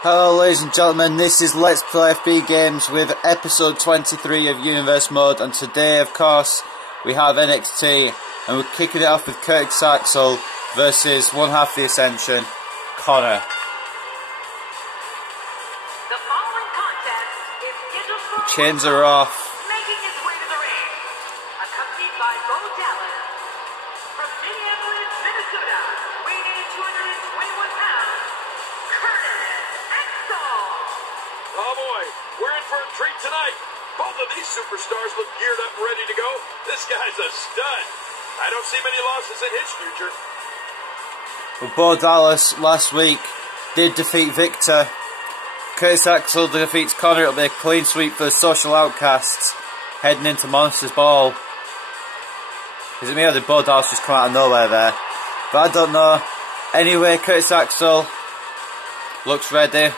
Hello ladies and gentlemen, this is Let's Play FB Games with episode 23 of Universe Mode, and today of course we have NXT and we're kicking it off with Axel versus one half of the Ascension, Konnor. The chains are off. Tonight, both of these superstars look geared up and ready to go. This guy's a stud. I don't see many losses in his future. Well, Bo Dallas last week did defeat Viktor. Axel defeats Konnor. It'll be a clean sweep for the Social Outcasts heading into Monsters Ball. Is it me or did Bo Dallas just come out of nowhere there? But I don't know. Anyway, Axel looks ready.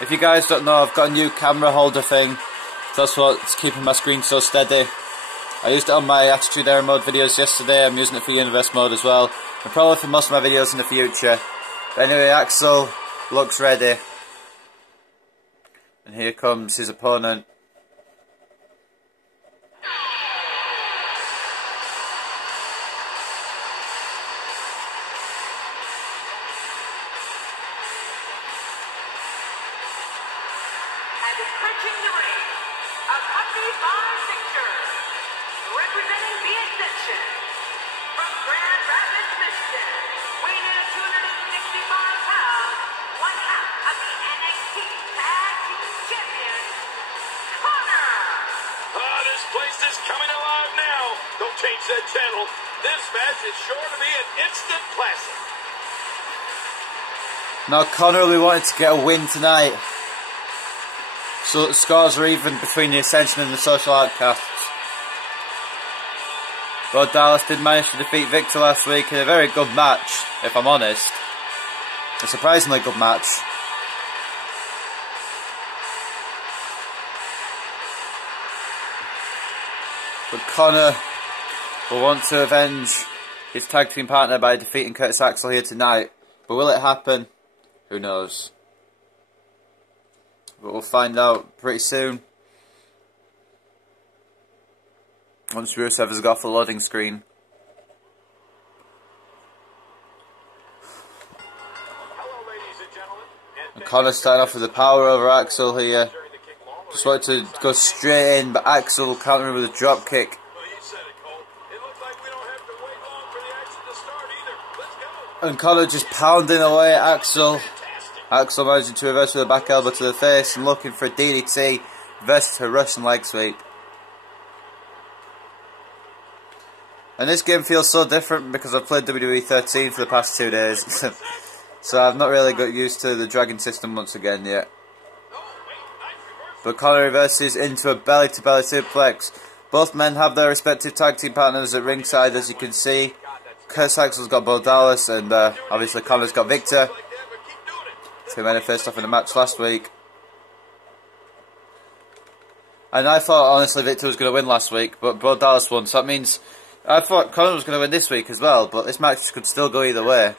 If you guys don't know, I've got a new camera holder thing. That's what's keeping my screen so steady. I used it on my Attitude Era Mode videos yesterday. I'm using it for Universe Mode as well. And probably for most of my videos in the future. But anyway, Axel looks ready. And here comes his opponent. Change that channel. This match is sure to be an instant classic. Now Konnor, we wanted to get a win tonight, so the scores are even between the Ascension and the Social Outcasts. Bo Dallas did manage to defeat Viktor last week in a very good match, if I'm honest. A surprisingly good match. But Konnor will want to avenge his tag team partner by defeating Axel here tonight. But will it happen? Who knows? But we'll find out pretty soon. Once Rusev has got off the loading screen. Hello, ladies and gentlemen. And Konnor starting off with the power over Axel here. Just wanted to go straight in, but Axel countered with a drop kick. And Konnor just pounding away at Axel. Axel managing to reverse with a back elbow to the face and looking for a DDT versus a Russian leg sweep. And this game feels so different because I've played WWE 13 for the past 2 days. So I've not really got used to the dragon system once again yet. But Konnor reverses into a belly-to-belly suplex. Both men have their respective tag team partners at ringside, as you can see. Axel's got Bo Dallas, and obviously Konnor's got Viktor. Two men faced off in a match last week. And I thought, honestly, Viktor was going to win last week, but Bo Dallas won, so that means I thought Konnor was going to win this week as well, but this match could still go either way.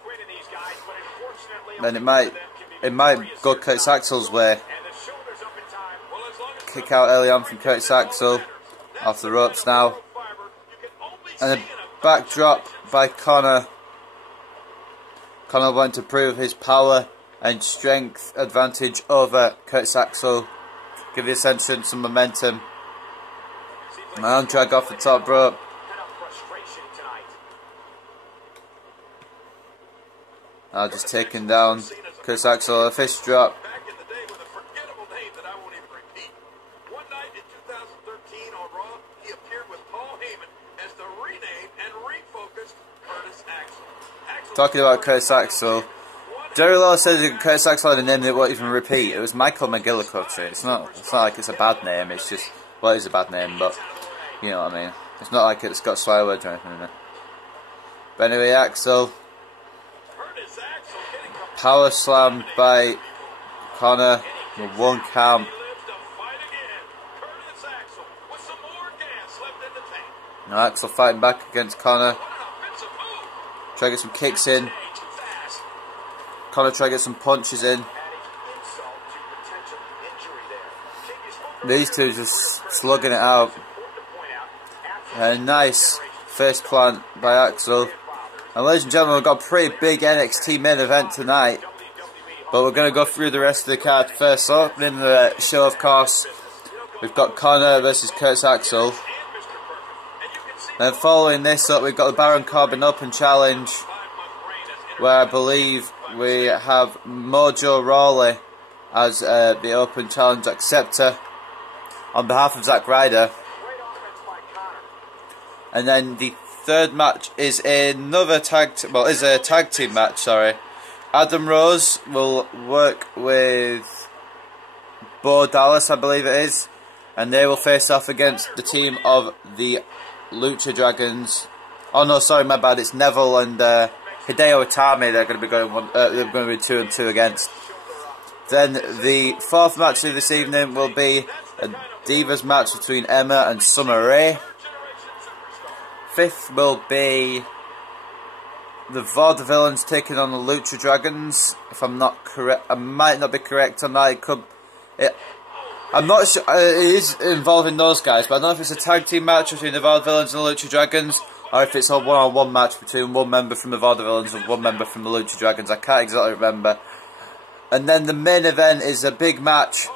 And it might go Axel's way. Kick out early on from Axel. Off the ropes now. And a backdrop by Konnor. Konnor wanting to prove his power and strength advantage over Axel. Give the Ascension some momentum. And arm drag off the top rope. Now just taking down Axel, a fist drop. Talking about Axel, Jerry Law said Axel had a name that won't even repeat. It was Michael McGillicuddy. It's not like it's a bad name, it's just, well, it is a bad name, but you know what I mean. It's not like it's got swear words or anything in it. But anyway, Axel. Power slammed by Konnor with 1 count. Now Axel fighting back against Konnor. Try to get some kicks in. Konnor try to get some punches in. These two just slugging it out. A nice fist plant by Axel. And ladies and gentlemen, we've got a pretty big NXT main event tonight. But we're going to go through the rest of the card first. Opening the show, of course, we've got Konnor versus Curtis Axel. Then following this up, we've got the Baron Corbin Open Challenge, where I believe we have Mojo Rawley as the Open Challenge acceptor on behalf of Zack Ryder. And then the third match is another tag team match, sorry. Adam Rose will work with Bo Dallas, I believe it is, and they will face off against the team of the Lucha Dragons. Oh no, sorry, my bad. It's Neville and Hideo Itami. They're going to be they're going to be 2-2 against. Then the fourth match of this evening will be a Divas match between Emma and Summer Rae. Fifth will be the Vaudevillains taking on the Lucha Dragons. If I'm not correct, I might not be correct on that. I'm not sure. It is involving those guys, but I don't know if it's a tag team match between the Vaudevillains and the Lucha Dragons, or if it's a one-on-one match between one member from the Vaudevillains and one member from the Lucha Dragons. I can't exactly remember. And then the main event is a big match.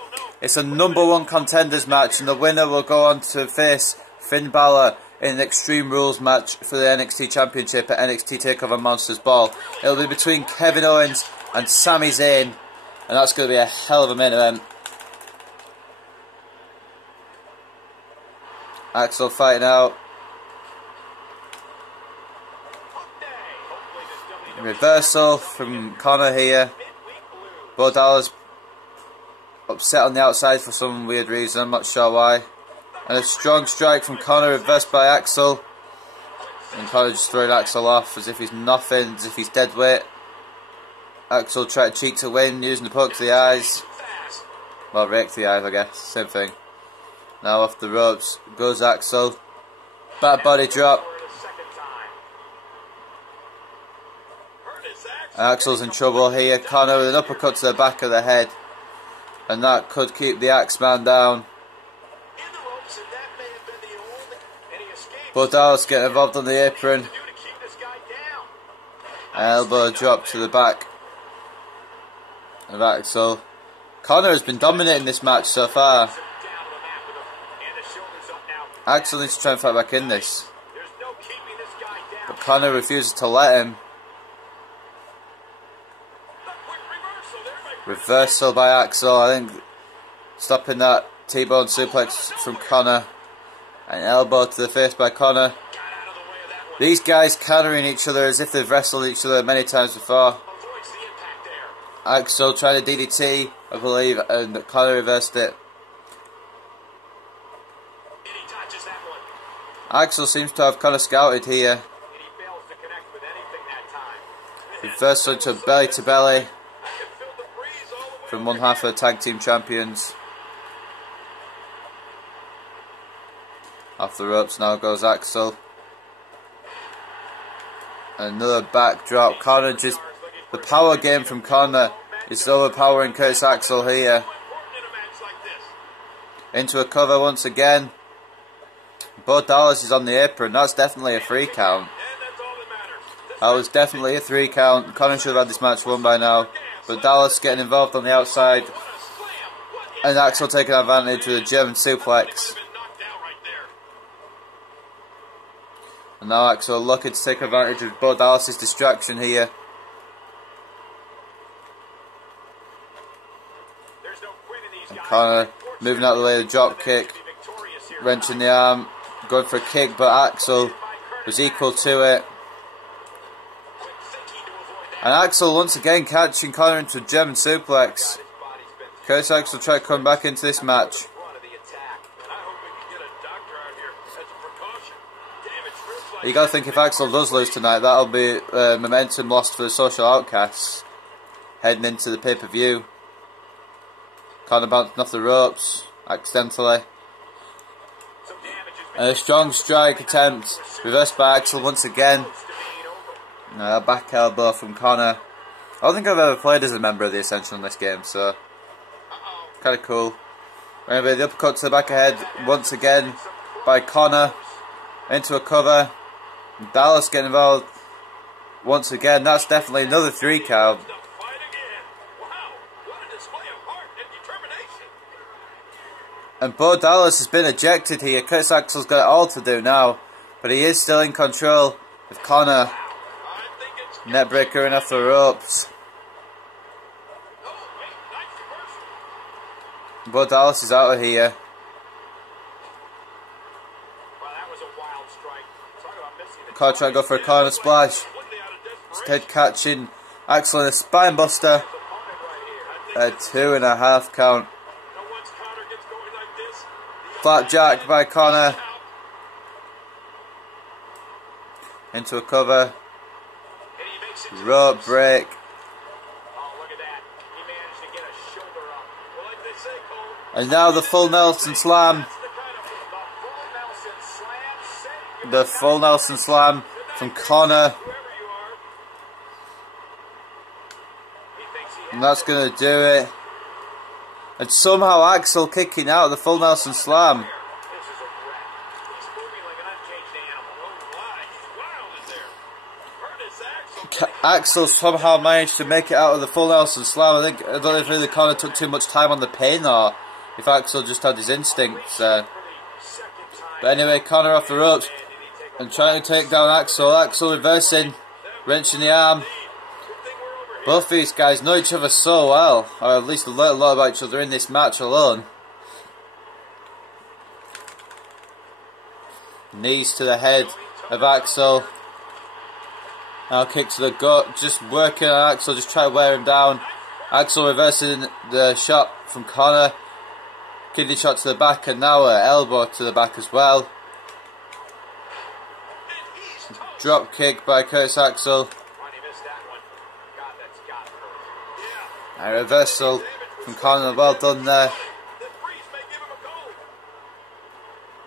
It's a #1 contenders match, and the winner will go on to face Finn Balor in an Extreme Rules match for the NXT Championship at NXT TakeOver Monsters Ball. It'll be between Kevin Owens and Sami Zayn, and that's going to be a hell of a main event. Axel fighting out. Reversal from Konnor here. Bo Dallas upset on the outside for some weird reason, I'm not sure why. And a strong strike from Konnor, reversed by Axel. And Konnor just throwing Axel off as if he's nothing, as if he's dead weight. Axel tried to cheat to win, using the poke to the eyes. Well, rake to the eyes, I guess, same thing. Now off the ropes goes Axel. Back body drop. Axel's in trouble here. Konnor with an uppercut to the back of the head. And that could keep the Axeman down. Bo Dallas getting involved on the apron. Elbow drop to the back of Axel. Konnor has been dominating this match so far. Axel needs to try and fight back in this. But Konnor refuses to let him. Reversal by Axel, I think, stopping that T-bone suplex from Konnor. An elbow to the face by Konnor. These guys countering each other as if they've wrestled each other many times before. Axel trying to DDT, I believe, and Konnor reversed it. Axel seems to have kind of scouted here. Reversal to belly to belly from one half of the tag team champions. Off the ropes now goes Axel. Another backdrop. Konnor just... The power game from Konnor is overpowering Curtis Axel here. Into a cover once again. Bo Dallas is on the apron. That's definitely a 3 count. That was definitely a 3 count. Konnor should have had this match won by now. But Dallas getting involved on the outside. And Axel taking advantage with a German suplex. And now Axel looking to take advantage of Bo Dallas' distraction here. And Konnor moving out of the way of the drop kick. Wrenching the arm. Going for a kick, but Axel was equal to it. And Axel once again catching Konnor into a German suplex. Curtis Axel tried to come back into this match. You gotta think if Axel does lose tonight, that'll be momentum lost for the Social Outcasts heading into the pay-per-view. Konnor bouncing off the ropes accidentally. And a strong strike attempt, reversed by Axel once again. A back elbow from Konnor. I don't think I've ever played as a member of the Ascension in this game, so kind of cool. Anyway, the uppercut to the back of the head once again by Konnor. Into a cover. Dallas getting involved once again. That's definitely another 3 count. And Bo Dallas has been ejected here. Curtis Axel's got it all to do now. But he is still in control of Konnor. Neckbreaker in off the ropes. Bo Dallas is out of here. Konnor trying to go for a corner splash. Instead catching Axel in a spine buster. A 2.5 count. Flapjack by Konnor. Into a cover. Rope break. And now the full Nelson slam. The full Nelson slam from Konnor. And that's going to do it. And somehow Axel kicking out of the full Nelson slam. Axel somehow managed to make it out of the full Nelson slam. I don't know if really Konnor took too much time on the pin or if Axel just had his instincts. But anyway, Konnor off the ropes and trying to take down Axel. Axel reversing, wrenching the arm. Both these guys know each other so well, or at least learned a lot about each other in this match alone. Knees to the head of Axel. Now kick to the gut, just working on Axel, just trying to wear him down. Axel reversing the shot from Konnor. Kidney shot to the back and now an elbow to the back as well. Drop kick by Curtis Axel. A reversal from Konnor, well done there.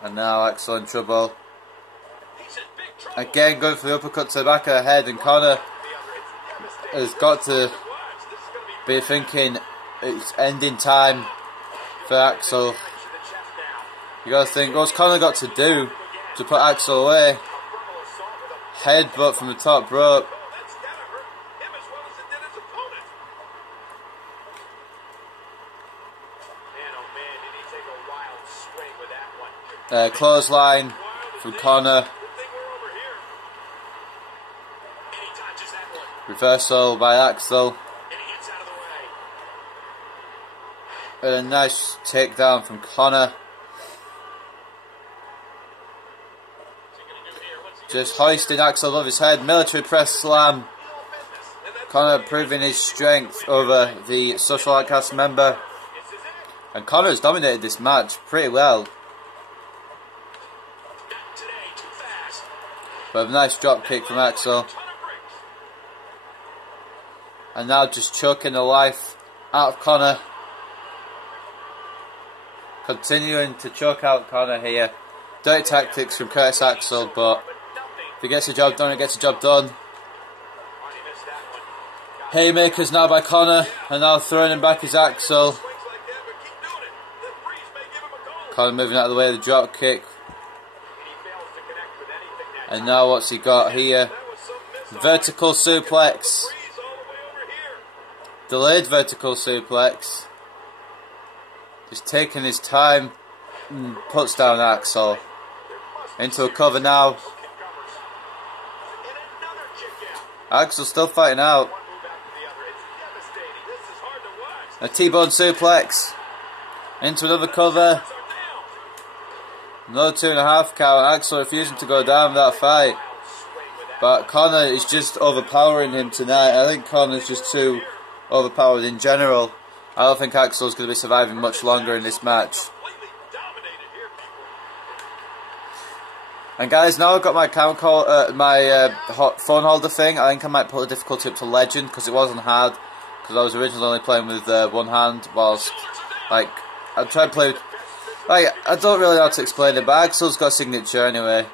And now Axel in trouble. Again going for the uppercut to the back of the head, and Konnor has got to be thinking it's ending time for Axel. You got to think, what's Konnor got to do to put Axel away? Headbutt from the top rope. Clothesline from Konnor. Reversal by Axel. And a nice takedown from Konnor. Just hoisting Axel above his head. Military press slam. Konnor proving his strength over the Social Outcast member. And Konnor has dominated this match pretty well. But a nice drop kick from Axel. And now just choking the life out of Konnor. Continuing to choke out Konnor here. Dirty tactics from Curtis Axel, but if he gets the job done, he gets the job done. Haymakers now by Konnor, and now throwing him back is Axel. Konnor moving out of the way of the drop kick. And now what's he got here? Vertical suplex. Delayed vertical suplex. Just taking his time and puts down Axel. Into a cover now. Axel's still fighting out. A T-bone suplex. Into another cover. Another 2.5 count. Axel refusing to go down that fight. But Konnor is just overpowering him tonight. I think Connor's just too overpowered in general. I don't think Axel's going to be surviving much longer in this match. And guys, now I've got my phone holder thing. I think I might put the difficulty up to legend because it wasn't hard. Because I was originally only playing with one hand, whilst like I'm trying to play. Like I don't really know how to explain it, but Axel's got a signature anyway.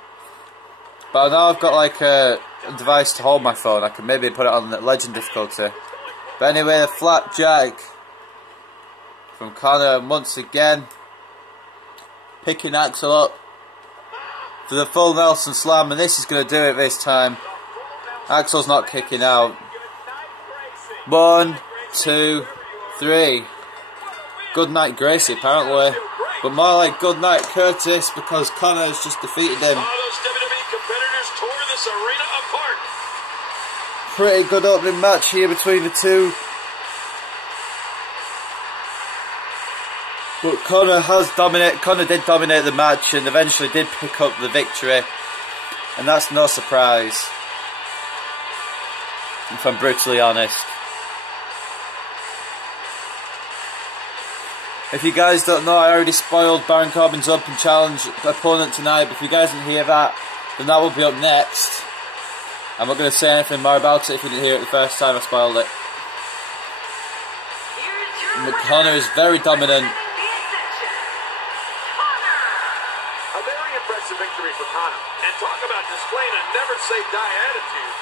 But now I've got like a device to hold my phone. I can maybe put it on the legend difficulty. But anyway, the flapjack from Konnor, and once again picking Axel up for the full Nelson Slam, and this is going to do it this time. Axel's not kicking out. 1, 2, 3. Good night, Gracie, apparently. But more like good night, Curtis, because Konnor has just defeated him. Those WWE competitors tore this arena apart. Pretty good opening match here between the two. But Konnor did dominate the match and eventually did pick up the victory. And that's no surprise, if I'm brutally honest. If you guys don't know, I already spoiled Baron Corbin's Open Challenge opponent tonight, but if you guys didn't hear that, then that will be up next. I'm not going to say anything more about it if you didn't hear it the first time I spoiled it. Konnor is very dominant. A very impressive victory for Konnor. And talk about displaying a never-say-die attitude.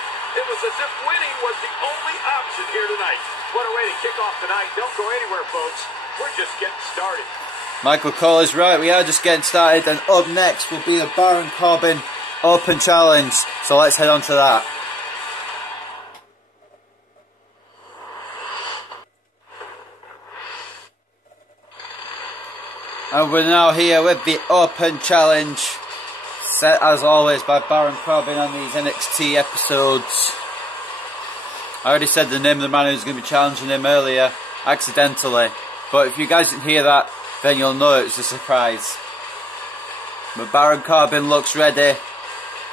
It was as if winning was the only option here tonight. What a way to kick off tonight. Don't go anywhere, folks. We're just getting started. Michael Cole is right, we are just getting started, and up next will be the Baron Corbin Open Challenge. So let's head on to that. And we're now here with the Open Challenge, set as always by Baron Corbin on these NXT episodes. I already said the name of the man who's going to be challenging him earlier, accidentally. But if you guys didn't hear that, then you'll know it's a surprise. But Baron Corbin looks ready.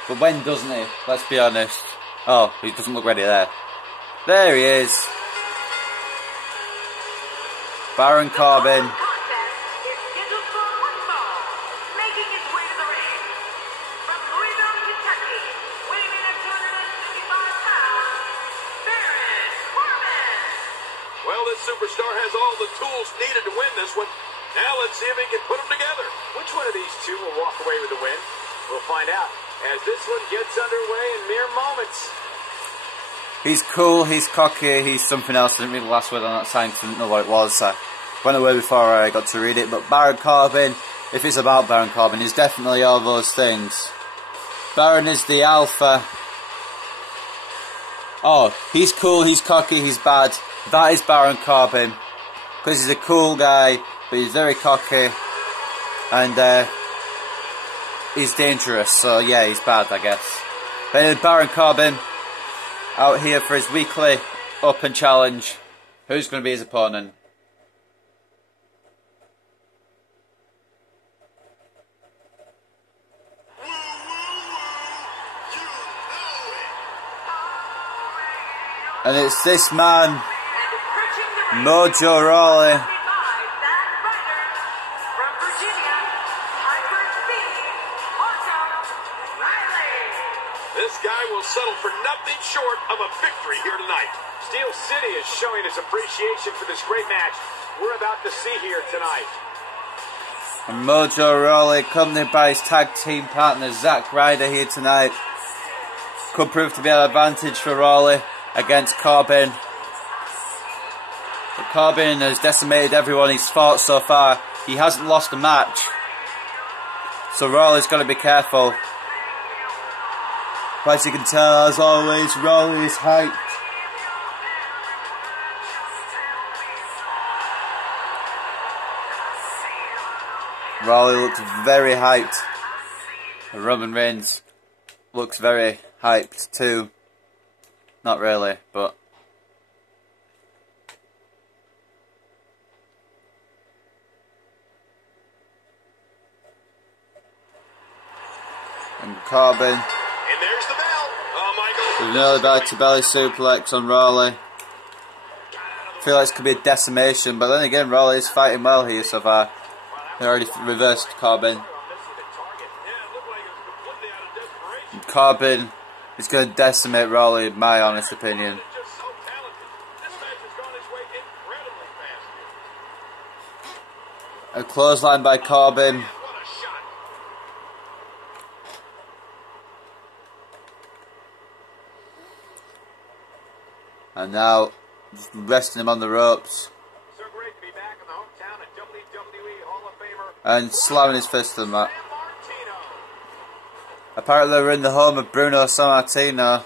But when doesn't he? Let's be honest. Oh, he doesn't look ready there. There he is. Baron Corbin. Superstar has all the tools needed to win this one. Now let's see if he can put them together. Which one of these two will walk away with the win? We'll find out as this one gets underway in mere moments. He's cool, he's cocky, he's something else. I didn't read the last word on that sign, so I didn't know what it was. I went away before I got to read it. But Baron Corbin, if it's about Baron Corbin, is definitely all those things. Baron is the alpha. Oh, he's cool, he's cocky, he's bad. That is Baron Corbin, because he's a cool guy, but he's very cocky, and he's dangerous, so yeah, he's bad, I guess. But anyway, Baron Corbin, out here for his weekly Open Challenge. Who's going to be his opponent? And it's this man, Mojo Rawley. This guy will settle for nothing short of a victory here tonight. Steel City is showing its appreciation for this great match we're about to see here tonight. And Mojo Rawley, accompanied by his tag team partner Zack Ryder here tonight. Could prove to be an advantage for Rawley against Corbin. But Corbin has decimated everyone he's fought so far. He hasn't lost a match. So Rawley's got to be careful. But as you can tell, as always, Rawley is hyped. Rawley looks very hyped. Roman Reigns looks very hyped too. Not really, but... And Corbin. And there's the bell. Oh, Michael. With an early belly-to-belly suplex on Rawley. I feel like this could be a decimation, but then again, Rawley is fighting well here so far. He already reversed Corbin. And Corbin is going to decimate Rawley, in my honest opinion. A clothesline by Corbin. And now, just resting him on the ropes. So great to be back in the hometown of WWE Hall of Famer and slamming his fist on the mat. Apparently we're in the home of Bruno Sammartino.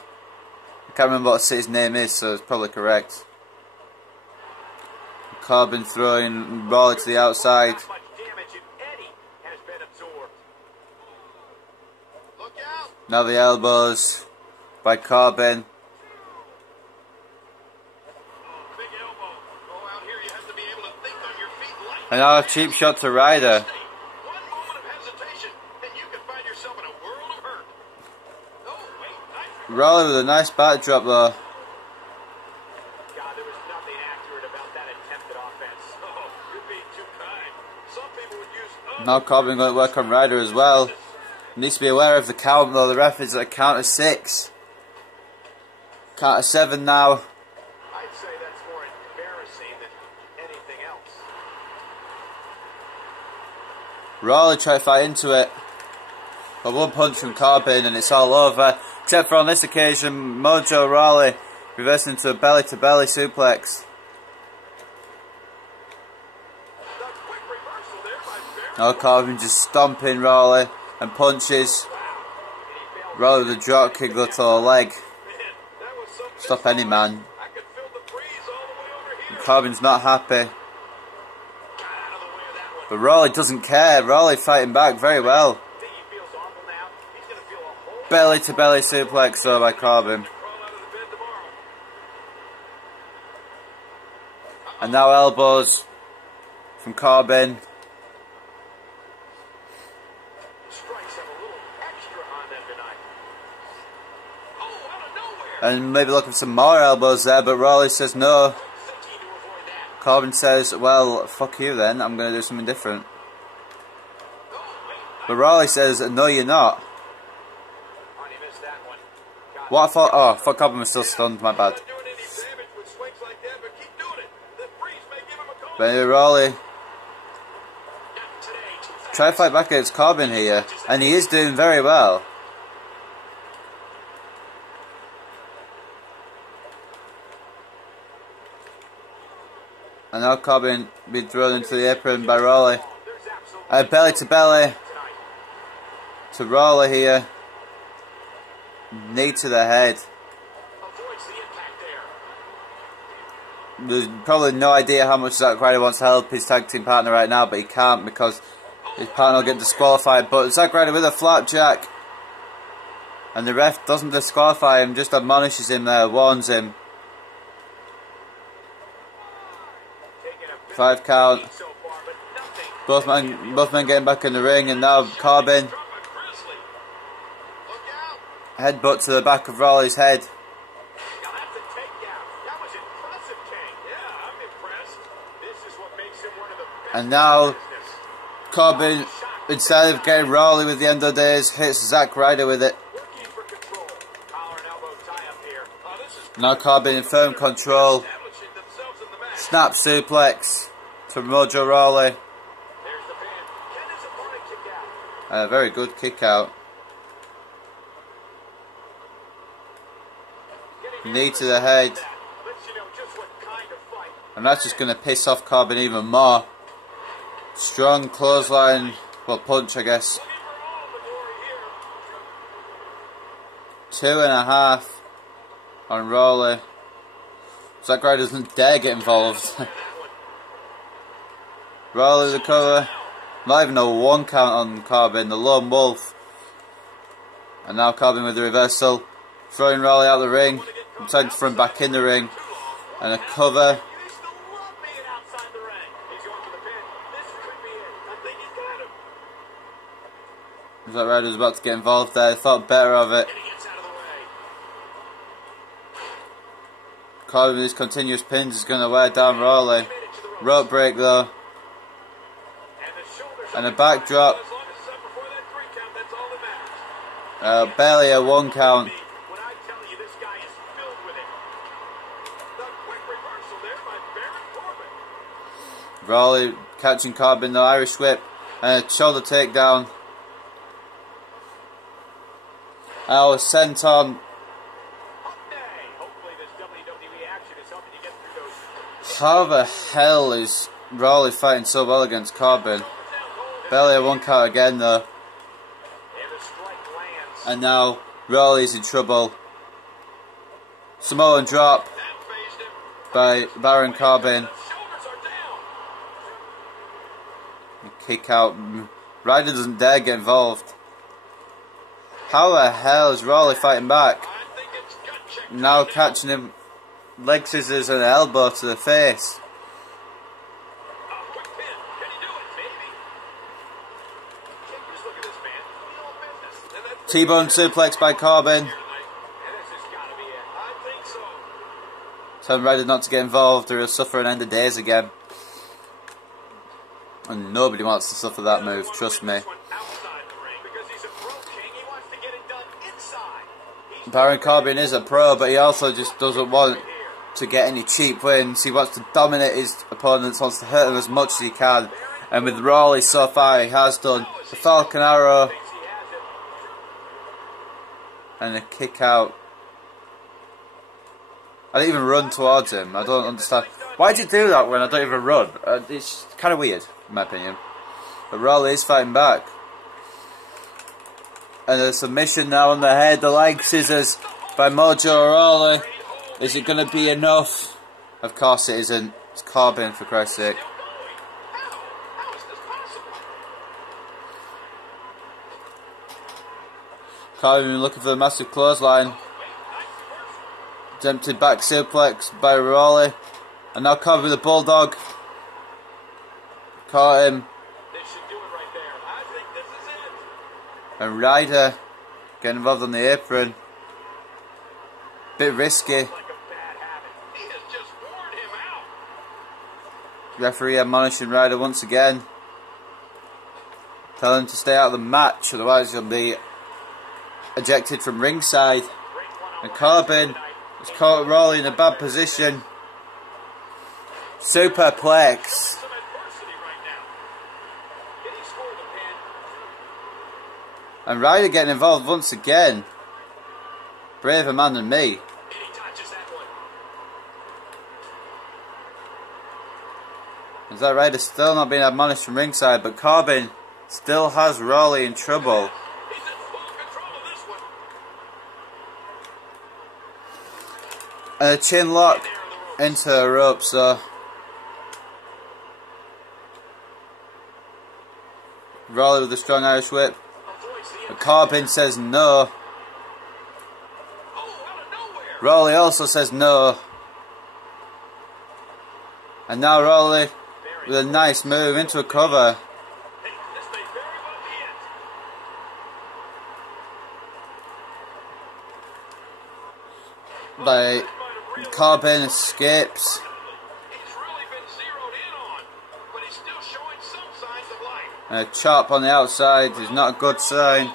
I can't remember what his name is, so it's probably correct. Corbin throwing Rawley to the outside. Now the elbows by Corbin. And now a cheap shot to Ryder. Rawley with a nice backdrop though. Now Corbin going to work on Ryder as well. Needs to be aware of the count though. The ref is at a count of 6. Count of 7 now. I'd say that's more embarrassing than anything else. Rawley tried to fight into it. But one punch from Corbin and it's all over. Except for on this occasion, Mojo Rawley reversing into a belly-to-belly suplex. Now Corbin just stomping Rawley and punches. Rawley with a drop kick to the leg. Stop any man. Corbin's not happy. But Rawley doesn't care. Rawley fighting back very well. Belly to belly suplex though by Corbin. And now elbows from Corbin. And maybe looking for some more elbows there, but Rawley says no. Corbin says, well, fuck you then, I'm going to do something different. But Rawley says, no you're not. What I thought, oh, I thought Corbin was still stunned, my bad. But anyway, Rawley try to fight back against Corbin here, and he is doing very well. And now Corbin being thrown into the apron by Rawley. Belly to belly to Rawley here. Knee to the head. There's probably no idea how much Zack Ryder wants to help his tag team partner right now, but he can't because his partner will get disqualified. But Zack Ryder with a flapjack. And the ref doesn't disqualify him, just admonishes him there, warns him. 5 count. Both men getting back in the ring, and now Corbin. Headbutt to the back of Rawley's head. And now Corbin, instead of getting Rawley with the end of days, hits Zack Ryder with it. Now Corbin in firm control. Snap suplex to Mojo Rawley. A very good kick out. Knee to the head. And that's just going to piss off Corbin even more. Strong clothesline, well, punch I guess. 2.5 on Rawley. Zack Ryder doesn't dare get involved. Rawley the cover. Not even a 1 count on Corbin, the lone wolf. And now Corbin with the reversal. Throwing Rawley out the ring. Trying to throw him back in the ring. And a cover. Zack Ryder was about to get involved there. Thought better of it. Corbin with his continuous pins is going to wear down Rawley. Rope break though. And a backdrop. Barely a 1 count. Rawley catching Corbin, the Irish whip. And a shoulder takedown. Our sent on. How the hell is Rawley fighting so well against Corbin? Barely a 1 count again though. And now Rawley's in trouble. Samoan drop by Baron Corbin. Kick out. Ryder doesn't dare get involved. How the hell is Rawley fighting back? Now catching him leg scissors and an elbow to the face. T-bone suplex by Corbin. Telling Ryder not to get involved or he'll suffer an end of days again. And nobody wants to suffer that move, trust me. Baron Corbin is a pro, but he also just doesn't want to get any cheap wins. He wants to dominate his opponents, wants to hurt them as much as he can. And with Rawley so far he has done. The Falcon Arrow. And a kick out. I didn't even run towards him. I don't understand. Why'd you do that when I don't even run? It's kind of weird, in my opinion. But Rawley is fighting back. And a submission now on the head. The leg scissors by Mojo Rawley. Is it going to be enough? Of course it isn't. It's Corbin, for Christ's sake. Corbin looking for the massive clothesline. Attempted back suplex by Rawley. And now Corbin with a bulldog. Caught him. And Ryder getting involved on the apron. Bit risky. Referee admonishing Ryder once again. Telling him to stay out of the match, otherwise he'll be ejected from ringside. And Corbin has caught Rawley in a bad position. Superplex. And Ryder getting involved once again. Braver man than me. Is that Ryder still not being admonished from ringside, but Corbin still has Rawley in trouble. And a chin lock into a rope, so Rawley with a strong Irish whip. But Corbin says no. Rawley also says no. And now Rawley with a nice move into a cover. But Corbin escapes. And a chop on the outside is not a good sign.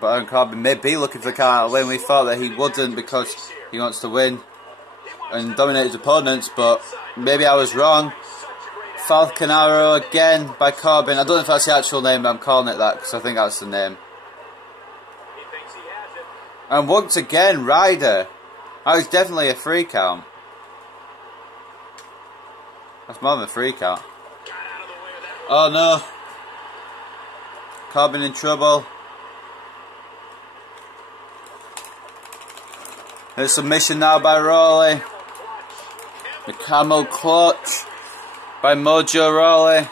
Baron Corbin may be looking for the count win. We thought that he wouldn't because he wants to win and dominate his opponents, but maybe I was wrong. Falcon Arrow again by Corbin. I don't know if that's the actual name, but I'm calling it that because I think that's the name. And once again, Ryder. That was definitely a free count. That's more than a free count. Oh no. Corbin in trouble. A submission now by Rawley. The camel clutch by Mojo Rawley.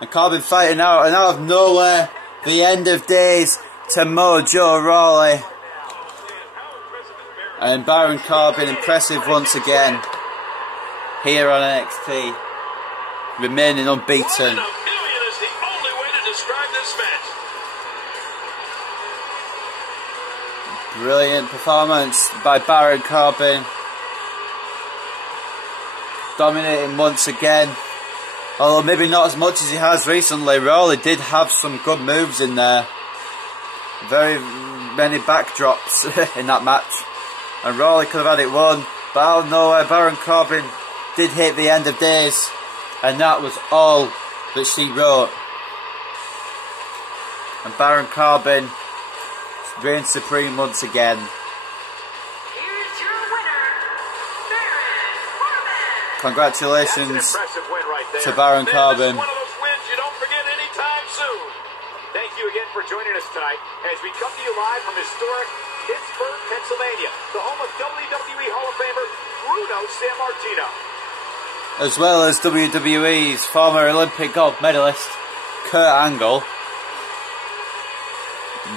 And Corbin fighting out, and out of nowhere, the end of days to Mojo Rawley. And Baron Corbin impressive once again here on NXT, remaining unbeaten. Brilliant performance by Baron Corbin. Dominating once again. Although maybe not as much as he has recently. Rawley did have some good moves in there. Very many backdrops in that match. And Rawley could have had it won. But out of nowhere, Baron Corbin did hit the end of days. And that was all that she wrote. And Baron Corbin reigns supreme once again. Here's your winner, Congratulations right to Baron Corbin. One of those wins you don't forget anytime soon. Thank you again for joining us tonight as we come to you live from historic Pittsburgh, Pennsylvania, the home of WWE Hall of Famer Bruno Sammartino. As well as WWE's former Olympic gold medalist, Kurt Angle.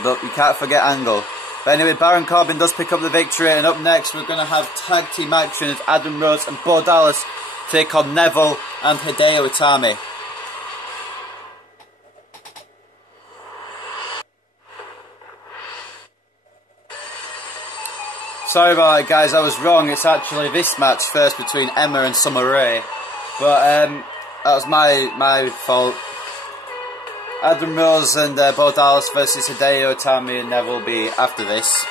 Look, you can't forget Angle. But anyway, Baron Corbin does pick up the victory, and up next we're going to have tag team action as Adam Rose and Bo Dallas take on Neville and Hideo Itami. Sorry about that, guys, I was wrong. It's actually this match first between Emma and Summer Rae. But that was my fault. Adam Rose and Bo Dallas versus Hideo Itami and Neville will be after this.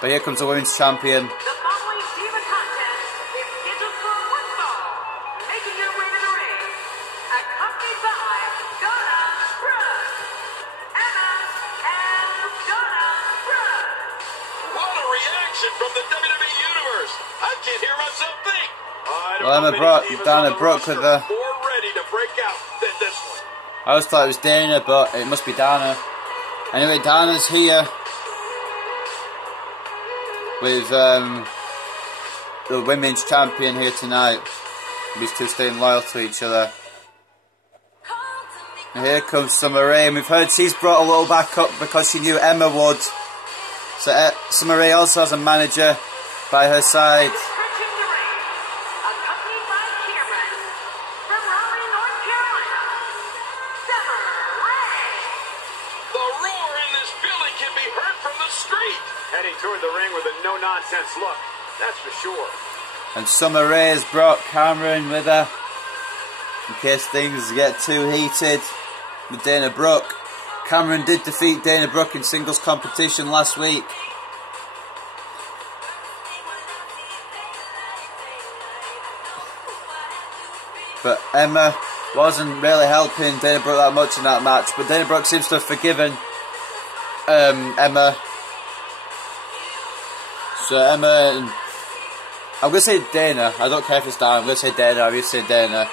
But here comes the women's champion. The following diva contest is scheduled for one fall. Making your way to the ring, accompanied by Dana Brooke, Emma, and Dana Brooke. What a reaction from the WWE Universe. I can't hear myself think. Dana Brooke with the... more ready to break out than this one. I always thought it was Dana, but it must be Dana. Anyway, Dana's here with the women's champion here tonight. These two staying loyal to each other. And here comes Summer Rae, and we've heard she's brought a little back up because she knew Emma would. So Summer Rae also has a manager by her side. Approaching the ring, accompanied by Cameron, from Raleigh, North Carolina, Summer Rae. The roar in this building can be heard from the street. Heading toward the ring with a no-nonsense look, that's for sure. And Summer Rae has brought Cameron with her in case things get too heated with Dana Brooke. Cameron did defeat Dana Brooke in singles competition last week. But Emma wasn't really helping Dana Brooke that much in that match. But Dana Brooke seems to have forgiven Emma. So Emma and... I'm going to say Dana. I don't care if it's Dana. I'm going to say Dana. I'm going to say Dana.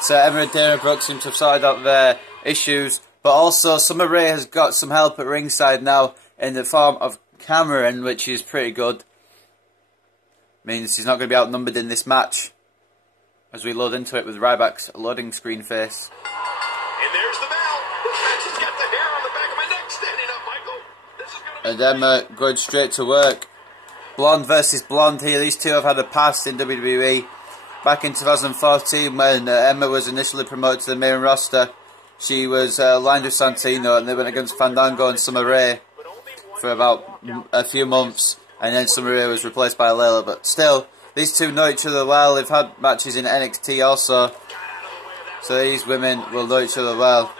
So Emma and Dana Brooke seem to have sorted out their issues. But also Summer Rae has got some help at ringside now in the form of Cameron, which is pretty good. Means he's not going to be outnumbered in this match. As we load into it with Ryback's loading screen face. And there's the bell. This match has got the hair on the back of my neck standing up, Michael. This is gonna be... And Emma going straight to work. Blonde versus blonde here. These two have had a past in WWE. Back in 2014 when Emma was initially promoted to the main roster, she was aligned with Santino and they went against Fandango and Summer Rae for about a few months. And then Summer Rae was replaced by Layla. But still... these two know each other well. They've had matches in NXT also. So these women will know each other well.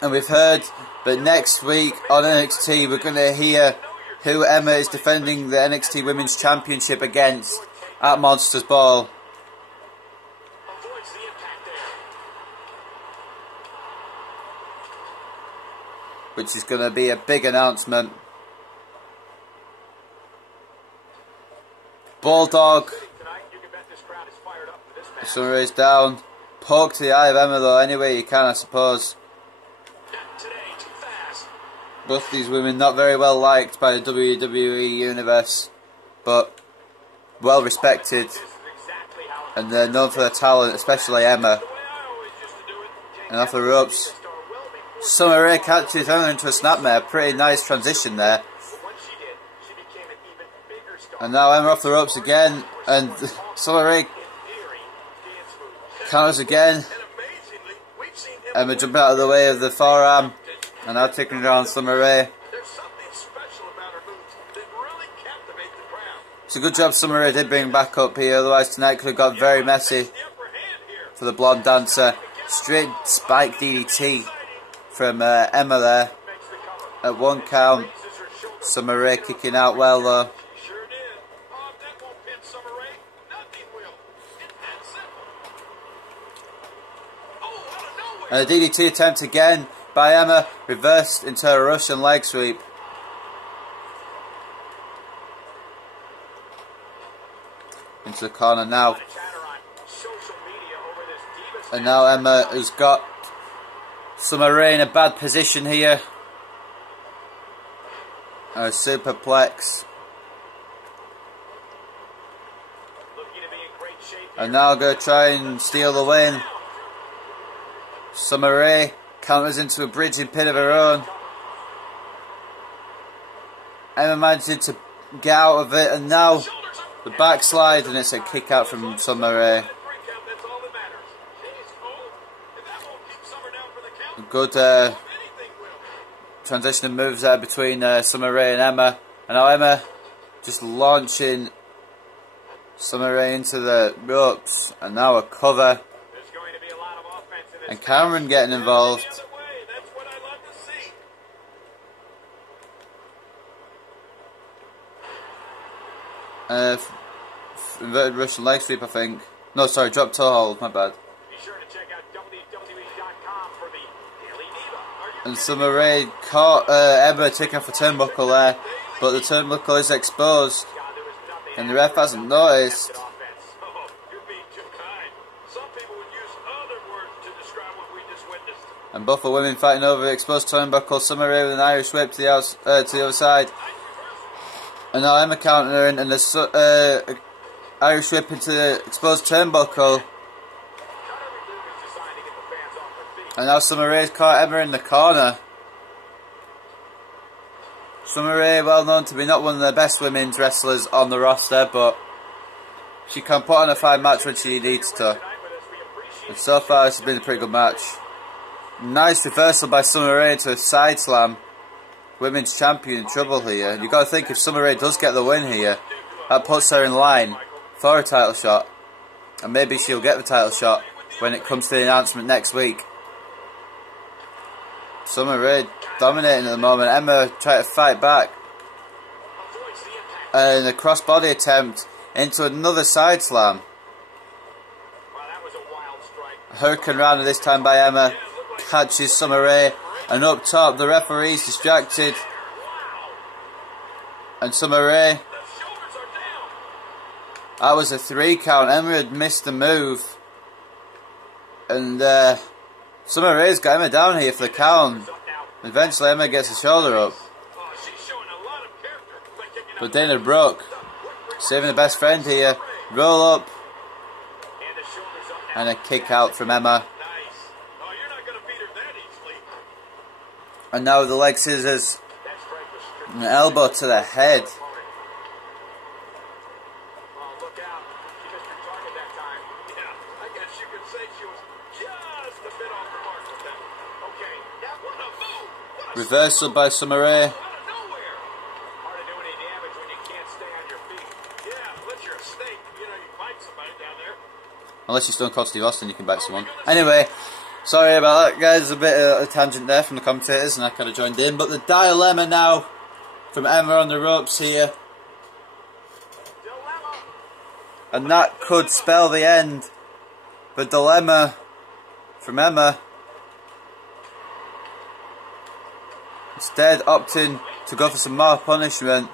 And we've heard that next week on NXT we're going to hear who Emma is defending the NXT Women's Championship against at Monsters Ball. Which is going to be a big announcement. Bulldog. Summer Rae's down. Poke to the eye of Emma though, any way you can, I suppose. Both these women not very well liked by the WWE Universe, but well respected. And they're known for their talent, especially Emma. And off the ropes. Summer Rae catches her into a snapmare. Pretty nice transition there. And now Emma off the ropes again. And Summer Rae counters again. Emma jumping out of the way of the forearm. And now taking down Summer Rae. It's a good job Summer Rae did bring back up here. Otherwise tonight could have got very messy for the blonde dancer. Straight spike DDT from Emma there. At one count. Summer Rae kicking out well though. And a DDT attempt again by Emma, reversed into a Russian leg sweep. into the corner now. And now Emma has got Summer Rae in a bad position here. A superplex. And now going to try and steal the win. Summer Rae counters into a bridging pin of her own. Emma managing to get out of it, and now the backslide, and it's a kick out from Summer Rae. Good transition of moves there between Summer Rae and Emma. And now Emma just launching Summer Rae into the ropes, and now a cover. And Cameron getting involved. Inverted Russian leg sweep, I think. No, sorry, drop toe hold, my bad. And Summer Rae caught Emma taking off a turnbuckle there, but the turnbuckle is exposed, and the ref hasn't noticed. And both the women fighting over the exposed turnbuckle. Summer Rae with an Irish whip to the other side. And now Emma countering, and the Irish whip into the exposed turnbuckle. And now Summer Rae's caught Emma in the corner. Summer Rae, well known to be not one of the best women's wrestlers on the roster, but she can put on a fine match when she needs to. And so far this has been a pretty good match. Nice reversal by Summer Rae to a side slam. Women's champion in trouble here. And you've got to think, if Summer Rae does get the win here, that puts her in line for a title shot. And maybe she'll get the title shot when it comes to the announcement next week. Summer Rae dominating at the moment. Emma trying to fight back. And a crossbody attempt into another side slam. A hurricane Rana this time by Emma. Catches Summer Rae. And up top, the referee's distracted. And Summer Rae. That was a 3 count. Emma had missed the move. And Summer Rae's got Emma down here for the count. Eventually Emma gets a shoulder up. But Dana Brooke saving the best friend here. Roll up. And a kick out from Emma. And now the leg scissors. An elbow to the head. Reversal by Summer Rae. Unless you're Stone Cold Steve Austin, you can bite someone. Anyway, sorry about that, guys. A bit of a tangent there from the commentators, and I kind of joined in. But the dilemma now from Emma on the ropes here. And that could spell the end. The dilemma from Emma. Instead, opting to go for some more punishment.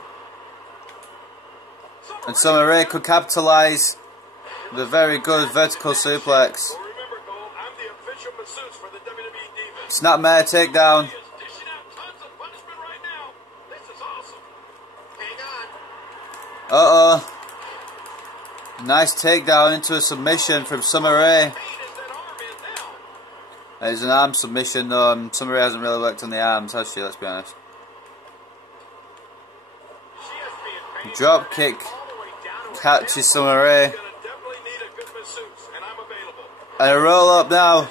And Summer Rae could capitalise with a very good vertical suplex. Snapmare takedown. Uh-oh. Nice takedown into a submission from Summer Rae. It's an arm submission though. Summer Rae hasn't really worked on the arms, has she? Let's be honest. Drop kick catches Summer Rae. And a roll up now.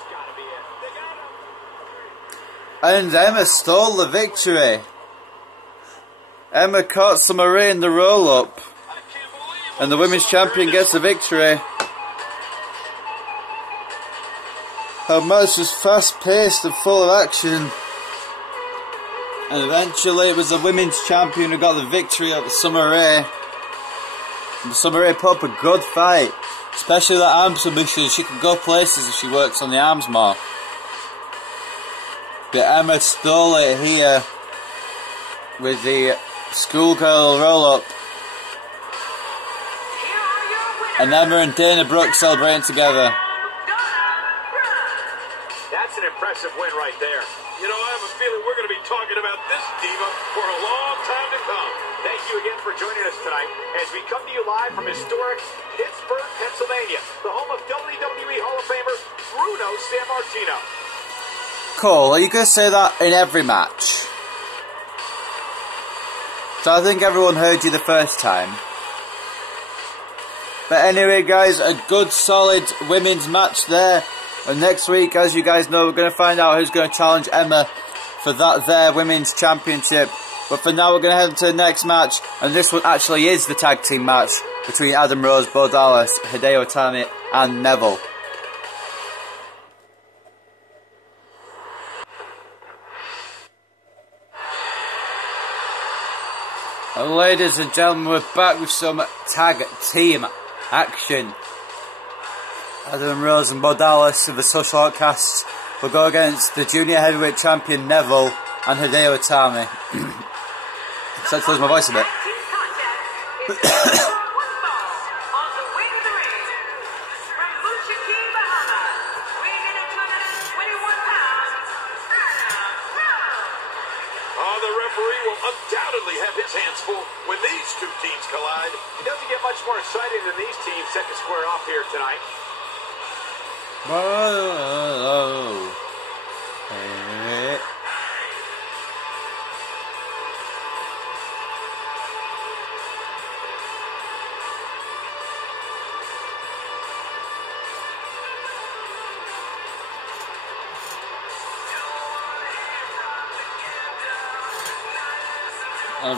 And Emma stole the victory. Emma caught Summer Rae in the roll up. And the women's champion gets the victory. Her match was fast paced and full of action. And eventually it was the women's champion who got the victory over Summer Rae. And Summer Rae put up a good fight. Especially that arm submission. She can go places if she works on the arms more. But Emma stole it here with the schoolgirl roll up. Here are your And Emma and Dana Brooke celebrating together. That's an impressive win right there. You know, I have a feeling we're going to be talking about this diva for a long time to come. Thank you again for joining us tonight as we come to you live from historic Pittsburgh, Pennsylvania, the home of WWE Hall of Famer Bruno Sammartino. Cole, are you going to say that in every match? So I think everyone heard you the first time. But anyway, guys, a good solid women's match there. And next week, as you guys know, we're going to find out who's going to challenge Emma for that there women's championship. But for now, we're going to head to the next match. And this one actually is the tag team match between Adam Rose, Bo Dallas, Hideo Itami and Neville. And ladies and gentlemen, we're back with some tag team action. Adam Rose and Bo Dallas of the Social Outcasts will go against the junior heavyweight champion Neville and Hideo Itami. So to lose my voice a bit. The referee will undoubtedly have his hands full when these two teams collide. It doesn't get much more exciting than these teams set to square off here tonight. Whoa.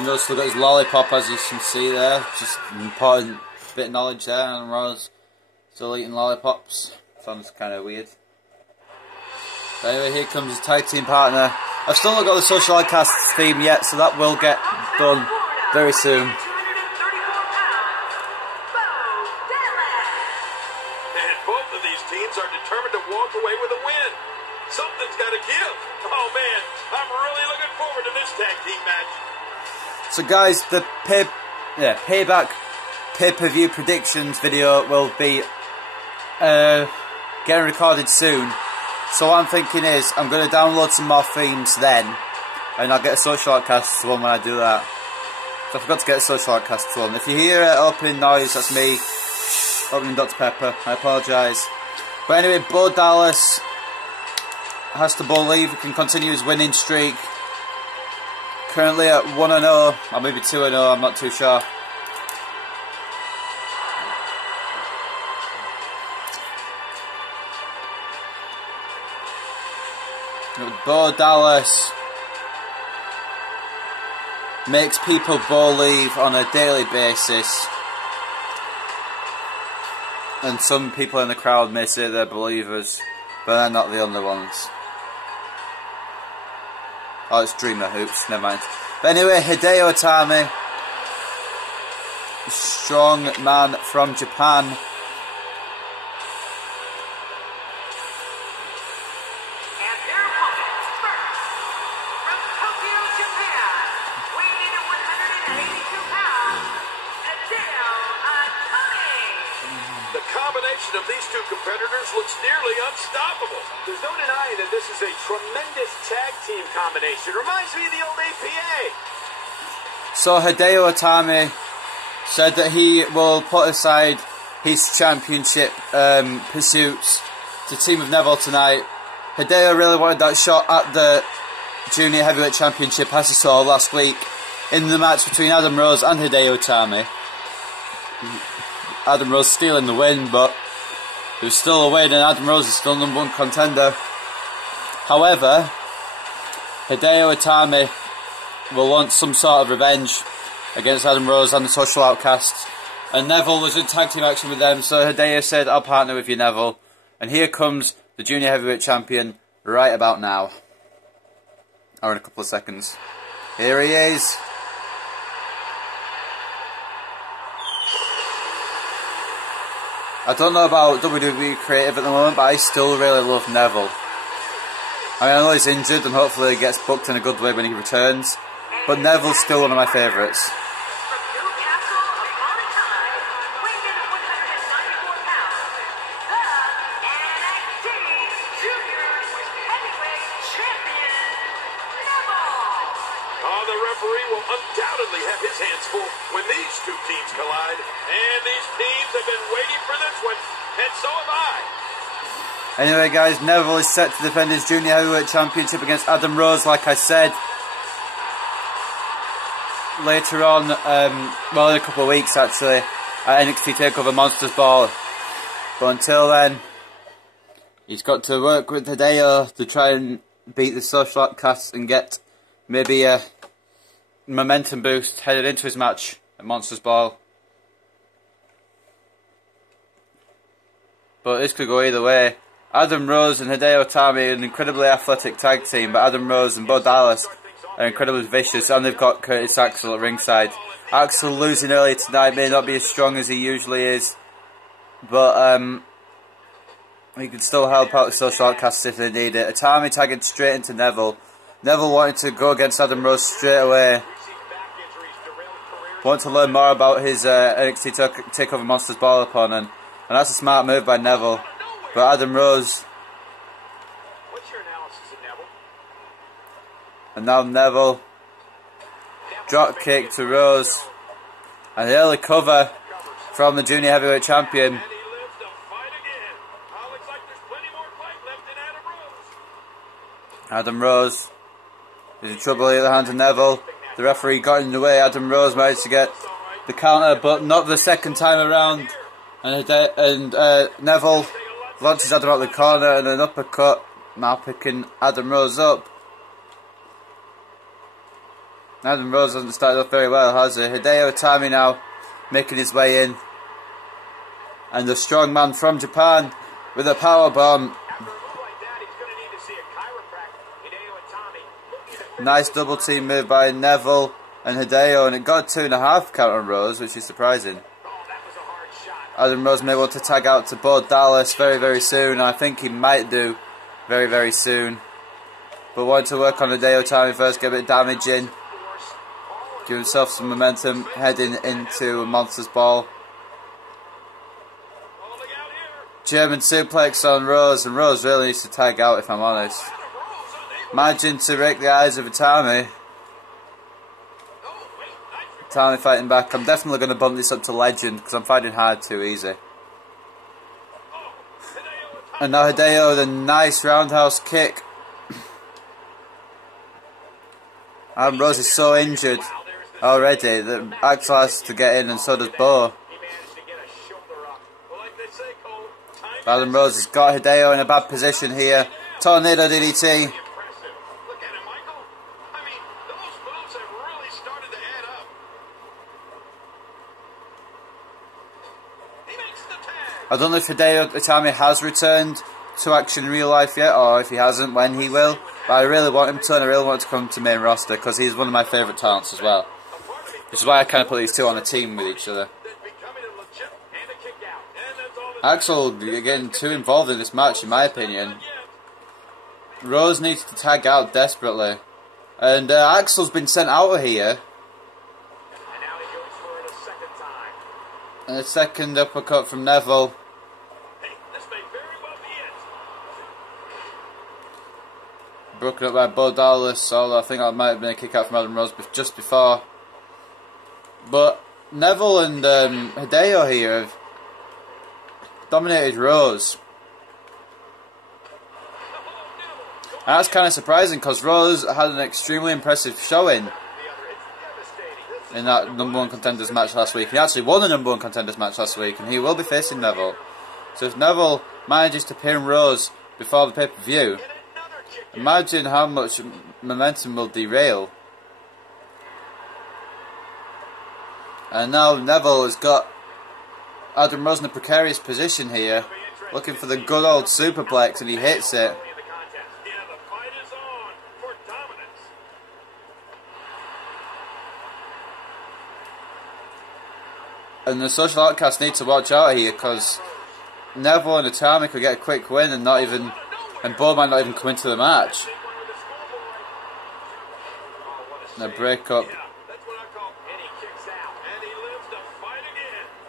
Rose still got his lollipop, as you can see there. Just an important bit of knowledge there. And Rose still eating lollipops. Sounds kind of weird. But anyway, here comes his tag team partner. I've still not got the Social Outcasts theme yet, so that will get done very soon. And both of these teams are determined to walk away with a win. Something's got to give. Oh man, I'm really looking forward to this tag team match. So guys, the Payback pay-per-view predictions video will be getting recorded soon. So what I'm thinking is, I'm going to download some more themes then, and I'll get a Social Outcasts one when I do that. So I forgot to get a Social Outcasts one. If you hear an opening noise, that's me opening Dr. Pepper. I apologise. But anyway, Bo Dallas has to believe he can continue his winning streak. Currently at 1-0, or maybe 2-0, I'm not too sure. Bo Dallas makes people believe on a daily basis. And some people in the crowd may say they're believers, but they're not the only ones. Oh, it's Dreamer Hoops, never mind. But anyway, Hideo Itami, strong man from Japan. And their opponent, first, from Tokyo, Japan, weighing in at 182 pounds, Hideo Itami. The combination of these two competitors looks nearly unstoppable. There's no denying that this is a tremendous tag team combination. Reminds me of the old APA. So Hideo Itami said that he will put aside his championship pursuits to team with Neville tonight. Hideo really wanted that shot at the Junior Heavyweight Championship, as he saw last week in the match between Adam Rose and Hideo Itami. Adam Rose stealing the win, but he was still a win, and Adam Rose is still #1 contender. However, Hideo Itami will want some sort of revenge against Adam Rose and the Social Outcasts. And Neville was in tag team action with them, so Hideo said, I'll partner with you, Neville. And here comes the Junior Heavyweight Champion right about now. Or in a couple of seconds. Here he is. I don't know about WWE Creative at the moment, but I still really love Neville. I know he's injured and hopefully he gets booked in a good way when he returns, but Neville's still one of my favourites. From Newcastle upon a time, weighing in at 190 will undoubtedly have his hands full when these two teams collide. And these teams have been waiting for this one, and so have I. Anyway, guys, Neville is set to defend his Junior Heavyweight Championship against Adam Rose, like I said. Later on, well, in a couple of weeks, actually, at NXT TakeOver Monsters Ball. But until then, he's got to work with Hideo to try and beat the Social Outcasts and get maybe a momentum boost headed into his match at Monsters Ball. But this could go either way. Adam Rose and Hideo Itami are an incredibly athletic tag team, but Adam Rose and Bo Dallas are incredibly vicious, and they've got Curtis Axel at ringside. Axel losing early tonight may not be as strong as he usually is, but he can still help out the Social Outcasts if they need it. Itami tagging straight into Neville. Neville wanted to go against Adam Rose straight away. Want to learn more about his NXT TakeOver Monsters Ball opponent, and that's a smart move by Neville. But Adam Rose, What's your analysis of Neville? and now Neville, drop kick to Rose, and the early cover from the Junior Heavyweight Champion. And he lives to fight again. Looks like there's plenty more fight left in Adam Rose. Adam Rose is in trouble at the hands of Neville. The referee got in the way. Adam Rose managed to get the counter, but not the second time around. And Neville launches Adam out the corner and an uppercut, now picking Adam Rose up. Adam Rose hasn't started off very well, has he? Hideo Itami now making his way in. And the strong man from Japan with a power bomb. Nice double team move by Neville and Hideo, and it got a 2.5 count on Rose, which is surprising. Adam Rose may want to tag out to Bo Dallas very, very soon. I think he might do very, very soon. But want to work on Hideo Itami first, get a bit of damage in. Give himself some momentum heading into Monsters Ball. German suplex on Rose, and Rose really needs to tag out, if I'm honest. Managing to rake the eyes of Itami. Itami fighting back. I'm definitely going to bump this up to Legend because I'm finding hard too easy. And now Hideo with a nice roundhouse kick. Adam Rose is so injured already that Axel has to get in, and so does Bo. Adam Rose has got Hideo in a bad position here. Tornado DDT. I don't know if Hideo Itami has returned to action in real life yet, or if he hasn't, when he will. But I really want him to, and I really want him to come to main roster, because he's one of my favourite talents as well. Which is why I kind of put these two on a team with each other. Axel getting too involved in this match, in my opinion. Rose needs to tag out desperately. And Axel's been sent out of here. And a second uppercut from Neville. Broken up by Bo Dallas, although I think that might have been a kick out from Adam Rose just before. But Neville and Hideo here have dominated Rose. And that's kind of surprising because Rose had an extremely impressive showing in that #1 contenders match last week. He actually won the #1 contenders match last week, and he will be facing Neville. So if Neville manages to pin Rose before the pay-per-view, imagine how much momentum will derail. And now Neville has got Adam Rose in a precarious position here, looking for the good old superplex, and he hits it. And the Social Outcasts need to watch out here, because Neville and Itami could get a quick win and not even, and Bo might not even come into the match. And a break up.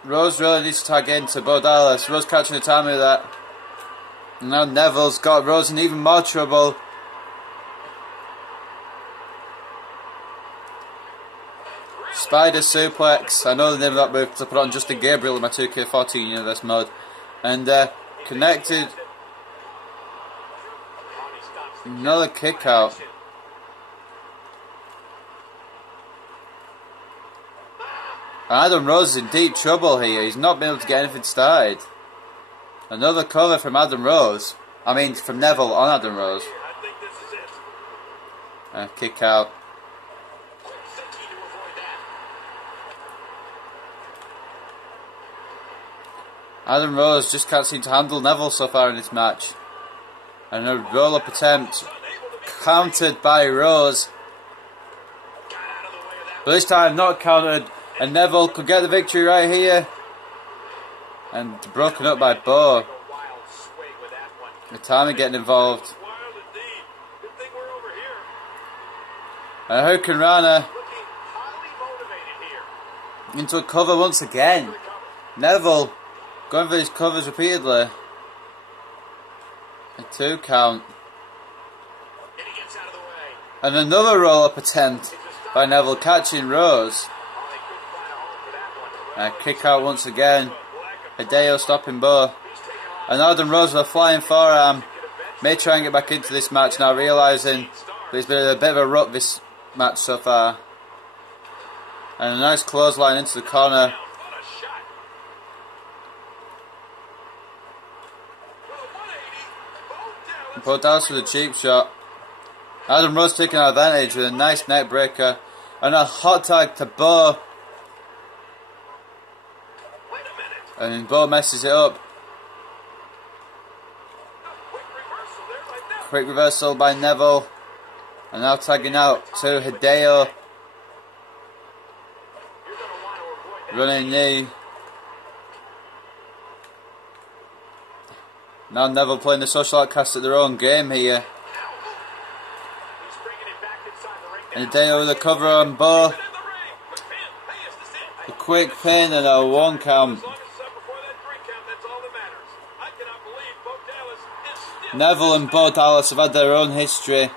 Rose really needs to tag in to Bo Dallas. Rose catching Itami with that. And now Neville's got Rose in even more trouble. Spider suplex. I know they never that move because I put on Justin Gabriel in my 2K14 Universe mode. And connected. Another kick out. Adam Rose is in deep trouble here. He's not been able to get anything started. Another cover from Adam Rose. I mean, from Neville on Adam Rose. Kick out. Adam Rose just can't seem to handle Neville so far in this match. And a roll-up attempt. Countered by Rose. But this time not countered. And Neville could get the victory right here. And broken up by Bo. Itami getting involved. And Hurricane Rana into a cover once again. Neville going for his covers repeatedly. A 2 count. And another roll-up attempt by Neville catching Rose. Kick out once again. Hideo stopping Bo. And Adam Rose with a flying forearm. May try and get back into this match now, realising that it's been a bit of a rut this match so far. And a nice clothesline into the corner. Bo Dallas with a cheap shot. Adam Rose taking advantage with a nice neck breaker. And a hot tag to Bo. And then Bo messes it up. Quick reversal by Neville. And now tagging out to Hideo. Running knee. Now Neville playing the social outcast at their own game here. And Hideo with a cover on Bo. A quick pin and a 1 count. Neville and Bo Dallas have had their own history.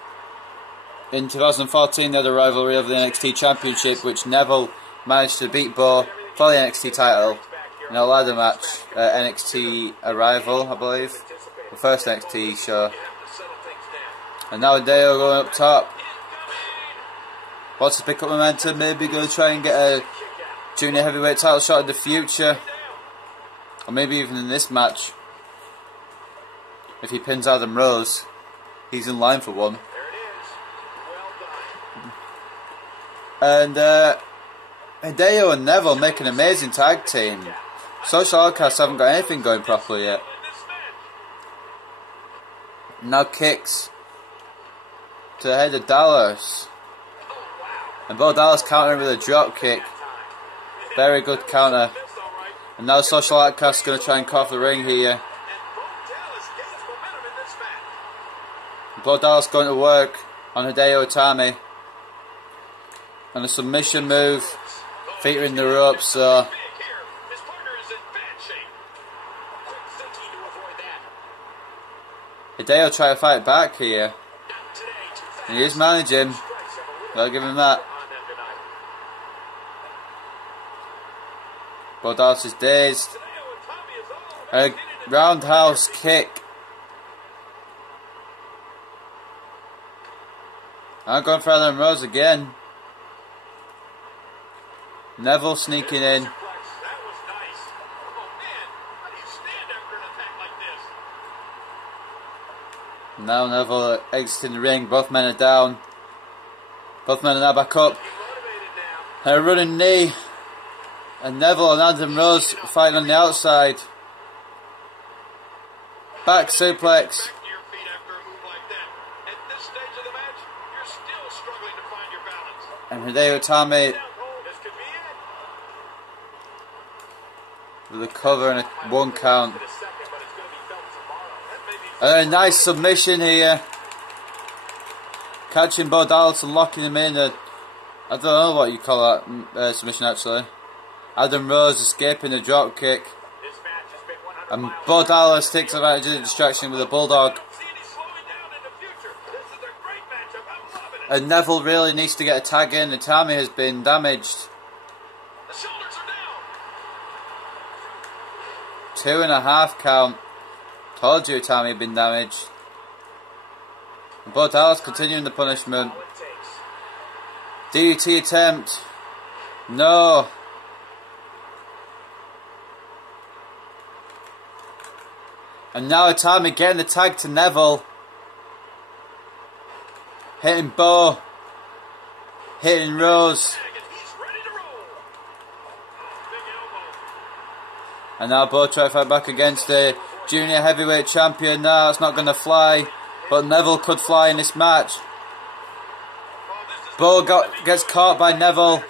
In 2014 they had a rivalry over the NXT Championship, which Neville managed to beat Bo for the NXT title in a ladder match at NXT Arrival, I believe. The first NXT show. And now Hideo going up top. Wants to pick up momentum, maybe going to try and get a junior heavyweight title shot in the future. Or maybe even in this match. If he pins Adam Rose, he's in line for one. And Hideo and Neville make an amazing tag team. Social Outcasts haven't got anything going properly yet. Now kicks to the head of Dallas. And Bo Dallas countering with a drop kick. Very good counter. And now Social Outcasts going to try and cut off the ring here. Bo Dallas going to work on Hideo Itami. And a submission move. Feet are in the ropes, so Hideo try to fight back here. And he is managing. I'll give him that. Bo Dallas is dazed. A roundhouse kick. I'm going for Adam Rose again. Neville sneaking in. Now Neville exiting the ring. Both men are down. Both men are now back up. And a running knee. And Neville and Adam Rose fighting on the outside. Back suplex. And Hideo Itami with a cover and a 1 count. A nice submission here. Catching Bo Dallas and locking him in. I don't know what you call that submission actually. Adam Rose escaping a drop kick. And Bo Dallas takes advantage of the distraction with a bulldog. And Neville really needs to get a tag in. Itami has been damaged. 2.5 count. Told you Itami had been damaged. And Bo Dallas continuing the punishment. DDT attempt. No. And now Itami getting the tag to Neville. Hitting Bo. Hitting Rose. And now Bo trying to fight back against the junior heavyweight champion. No, it's not going to fly. But Neville could fly in this match. Bo gets caught by Neville.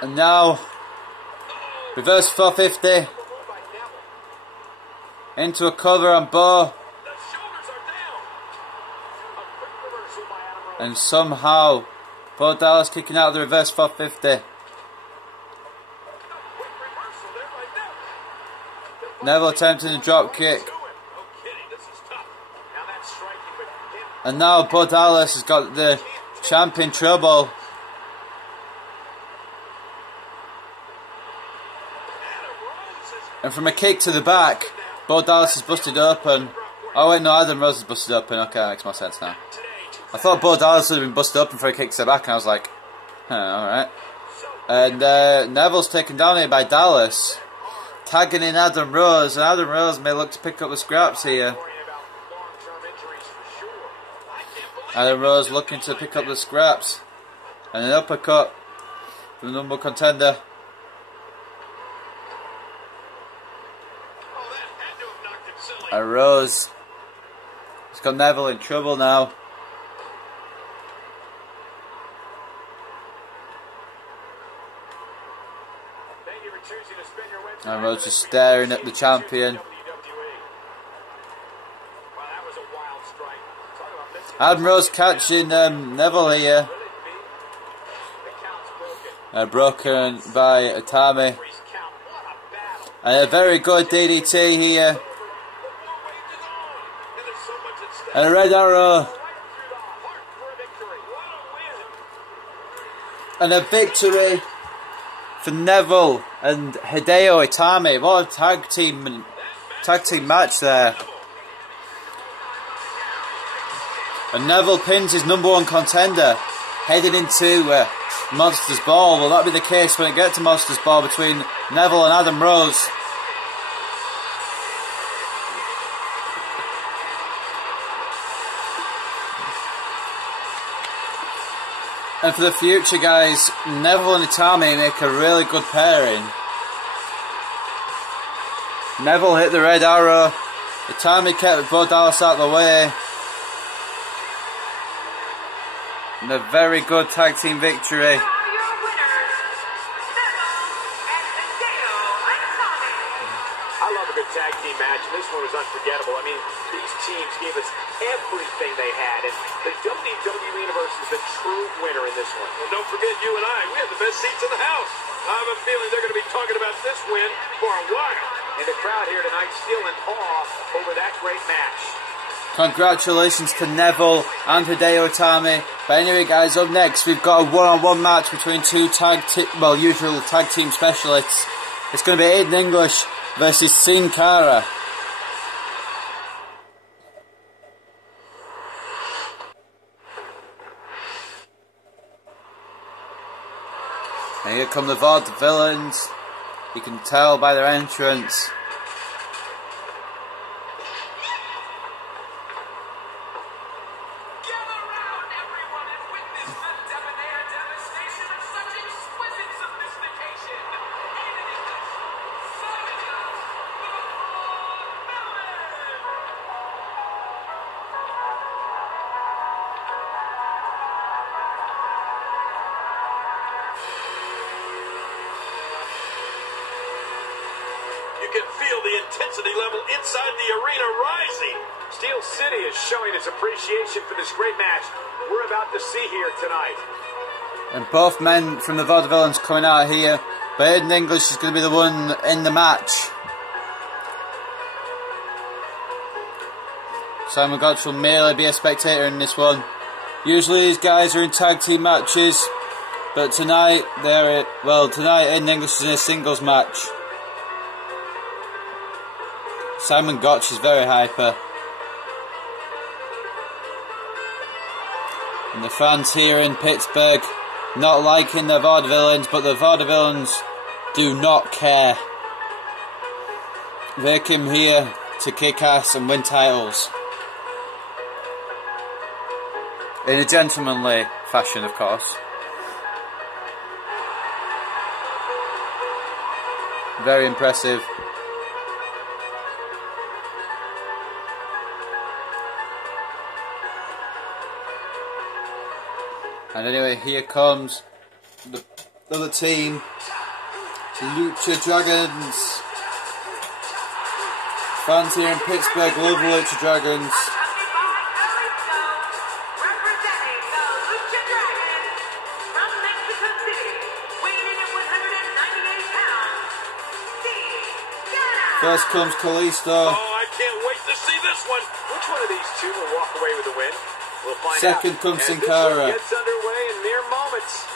And now, reverse 450. Into a cover on Bo. And somehow, Bo Dallas kicking out of the reverse 450. Neville attempting a drop kick. And now Bo Dallas has got the champ in trouble. And from a kick to the back, Bo Dallas is busted open. Oh wait, no, Adam Rose is busted open. Okay, that makes more sense now. I thought Bo Dallas would have been busted open for a kick to the back, and I was like, alright. And Neville's taken down here by Dallas. Tagging in Adam Rose, and Adam Rose may look to pick up the scraps here. Adam Rose looking to pick up the scraps. And an uppercut from the number contender. And Rose has got Neville in trouble now. And Rose just staring at the champion. Adam Rose catching Neville here. Broken by Itami. And a very good DDT here. And a red arrow. And a victory for Neville and Hideo Itami. What a tag team match there. And Neville pins his #1 contender, heading into Monsters Ball. Will that be the case when it gets to Monsters Ball between Neville and Adam Rose? And for the future, guys, Neville and Itami make a really good pairing. Neville hit the red arrow. Itami kept Bo Dallas out of the way. And a very good tag team victory. I love a good tag team match, and this one was unforgettable. I mean, these teams gave us everything they had, and the WWE Universe is the true winner in this one. Well, don't forget you and I. We had the best seats in the house. I have a feeling they're going to be talking about this win for a while. And the crowd here tonight still in awe over that great match. Congratulations to Neville and Hideo Itami. But anyway, guys, up next we've got a one-on-one match between two usual tag team specialists. It's going to be Aiden English versus Sin Cara. And here come the Vaudevillains. You can tell by their entrance. Intensity level inside the arena rising. Steel City is showing its appreciation for this great match we're about to see here tonight. And both men from the Vaudevillains coming out here, but Aiden English is going to be the one in the match. Simon Gotch will merely be a spectator in this one. Usually these guys are in tag team matches, But tonight, tonight Aiden English is in a singles match. Simon Gotch is very hyper. And the fans here in Pittsburgh not liking the vaudevillains, but the vaudevillains do not care. They came here to kick ass and win titles. In a gentlemanly fashion, of course. Very impressive. And anyway, here comes the other team, Lucha Dragons. Fans here in Pittsburgh love the Lucha Dragons. First comes Kalisto. Oh, I can't wait to see this one. Which one of these two will walk away with the win? We'll find Second out. comes Sin This Cara. one gets underway in mere moments.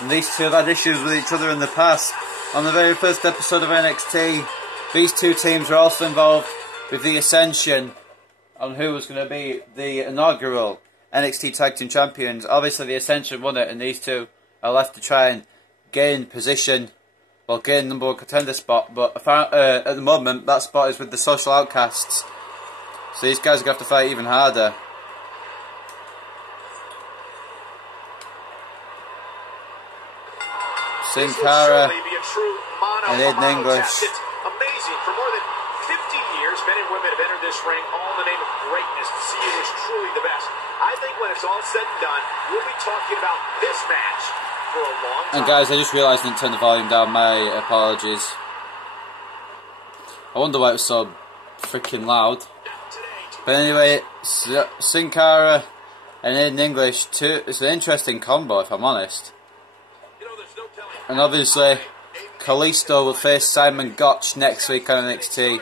And these two have had issues with each other in the past. On the very first episode of NXT, these two teams were also involved with the Ascension on who was going to be the inaugural NXT Tag Team Champions. Obviously the Ascension won it, and these two are left to try and gain position, well, gain number one contender spot, but at the moment that spot is with the Social Outcasts, so these guys are going to have to fight even harder. Sin Cara and Aiden English. It's amazing. For more than 50 years, men and women have entered this ring all in the name of greatness to see who is truly the best. I think when it's all said and done, we'll be talking about this match for a long time. And guys, I just realised I didn't turn the volume down. My apologies. I wonder why it was so freaking loud. But anyway, Sin Cara and Aiden English, it's an interesting combo, if I'm honest. And obviously, Kalisto will face Simon Gotch next week on NXT.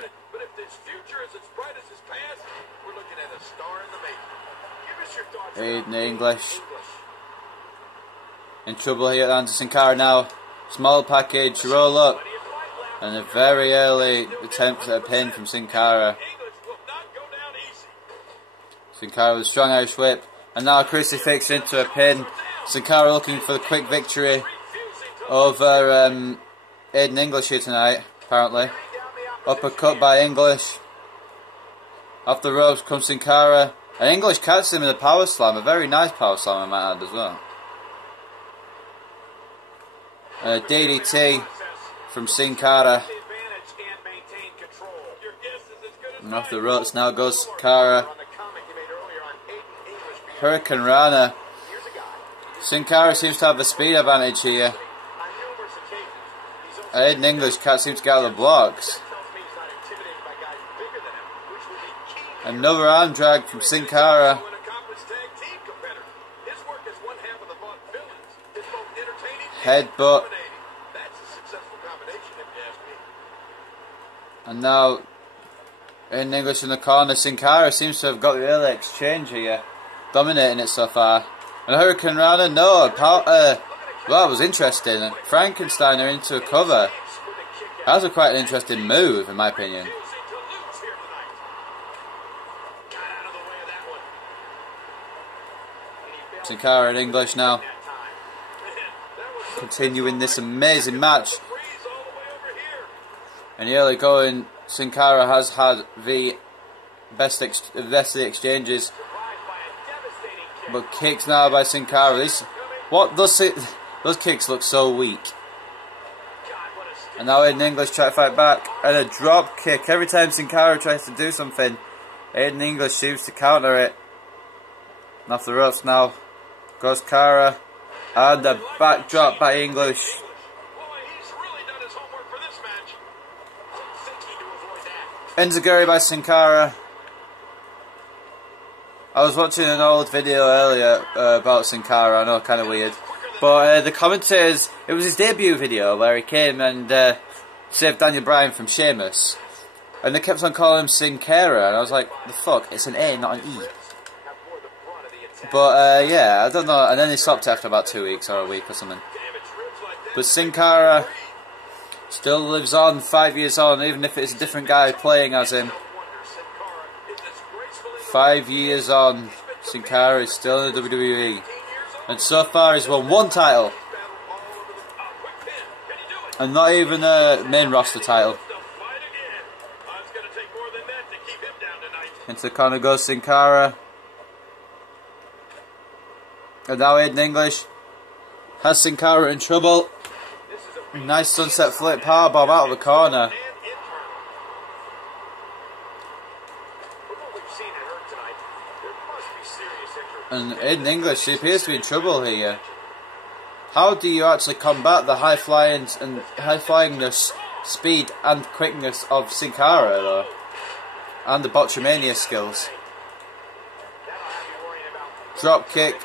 Aiden English in trouble here at Sin Cara now. Small package, roll up, and a very early attempt at a pin from Sin Cara. Sin Cara with a strong Irish whip, and now a crucifix into a pin. Sin Cara looking for the quick victory over Aiden English here tonight, apparently. Uppercut by English. Off the ropes comes Sin Cara. And English catches him in a power slam, a very nice power slam I might add as well. And a DDT from Sin Cara. And off the ropes now goes Cara. Hurricane Rana. Sin Cara seems to have the speed advantage here. Aiden English can't seem to get out of the blocks. Another arm drag from Sin Cara. Headbutt. And now Aiden English in the corner. Sin Cara seems to have got the early exchange here, dominating it so far. And Hurricane Rana, no, well, that was interesting. Frankensteiner into a cover. That was quite an interesting move, in my opinion. Sin Cara and English now continuing this amazing match. And the early going, Sin Cara has had the best of the exchanges, but kicks now by Sin Cara. Those kicks look so weak. And now Aiden English try to fight back, and a drop kick. Every time Sin Cara tries to do something, Aiden English seems to counter it. And off the ropes now goes Cara, and a backdrop by English. Enziguri by Sin Cara. I was watching an old video earlier about Sin Cara. I know, kind of weird. But the commentators, it was his debut video where he came and saved Daniel Bryan from Sheamus. And they kept on calling him Sin Cara, and I was like, the fuck, it's an A, not an E. But yeah, I don't know, and then they stopped after about 2 weeks or a week or something. But Sin Cara still lives on 5 years on, even if it's a different guy playing as him. 5 years on, Sin Cara is still in the WWE. And so far he's won 1 title. And not even a main roster title. Into the corner goes Sin Cara. And now Aiden English has Sin Cara in trouble. Nice sunset flip powerbomb out of the corner. And Aiden English, he appears to be in trouble here. How do you actually combat the high flyingness, speed and quickness of Sin Cara though? And the botchamania skills. Drop kick.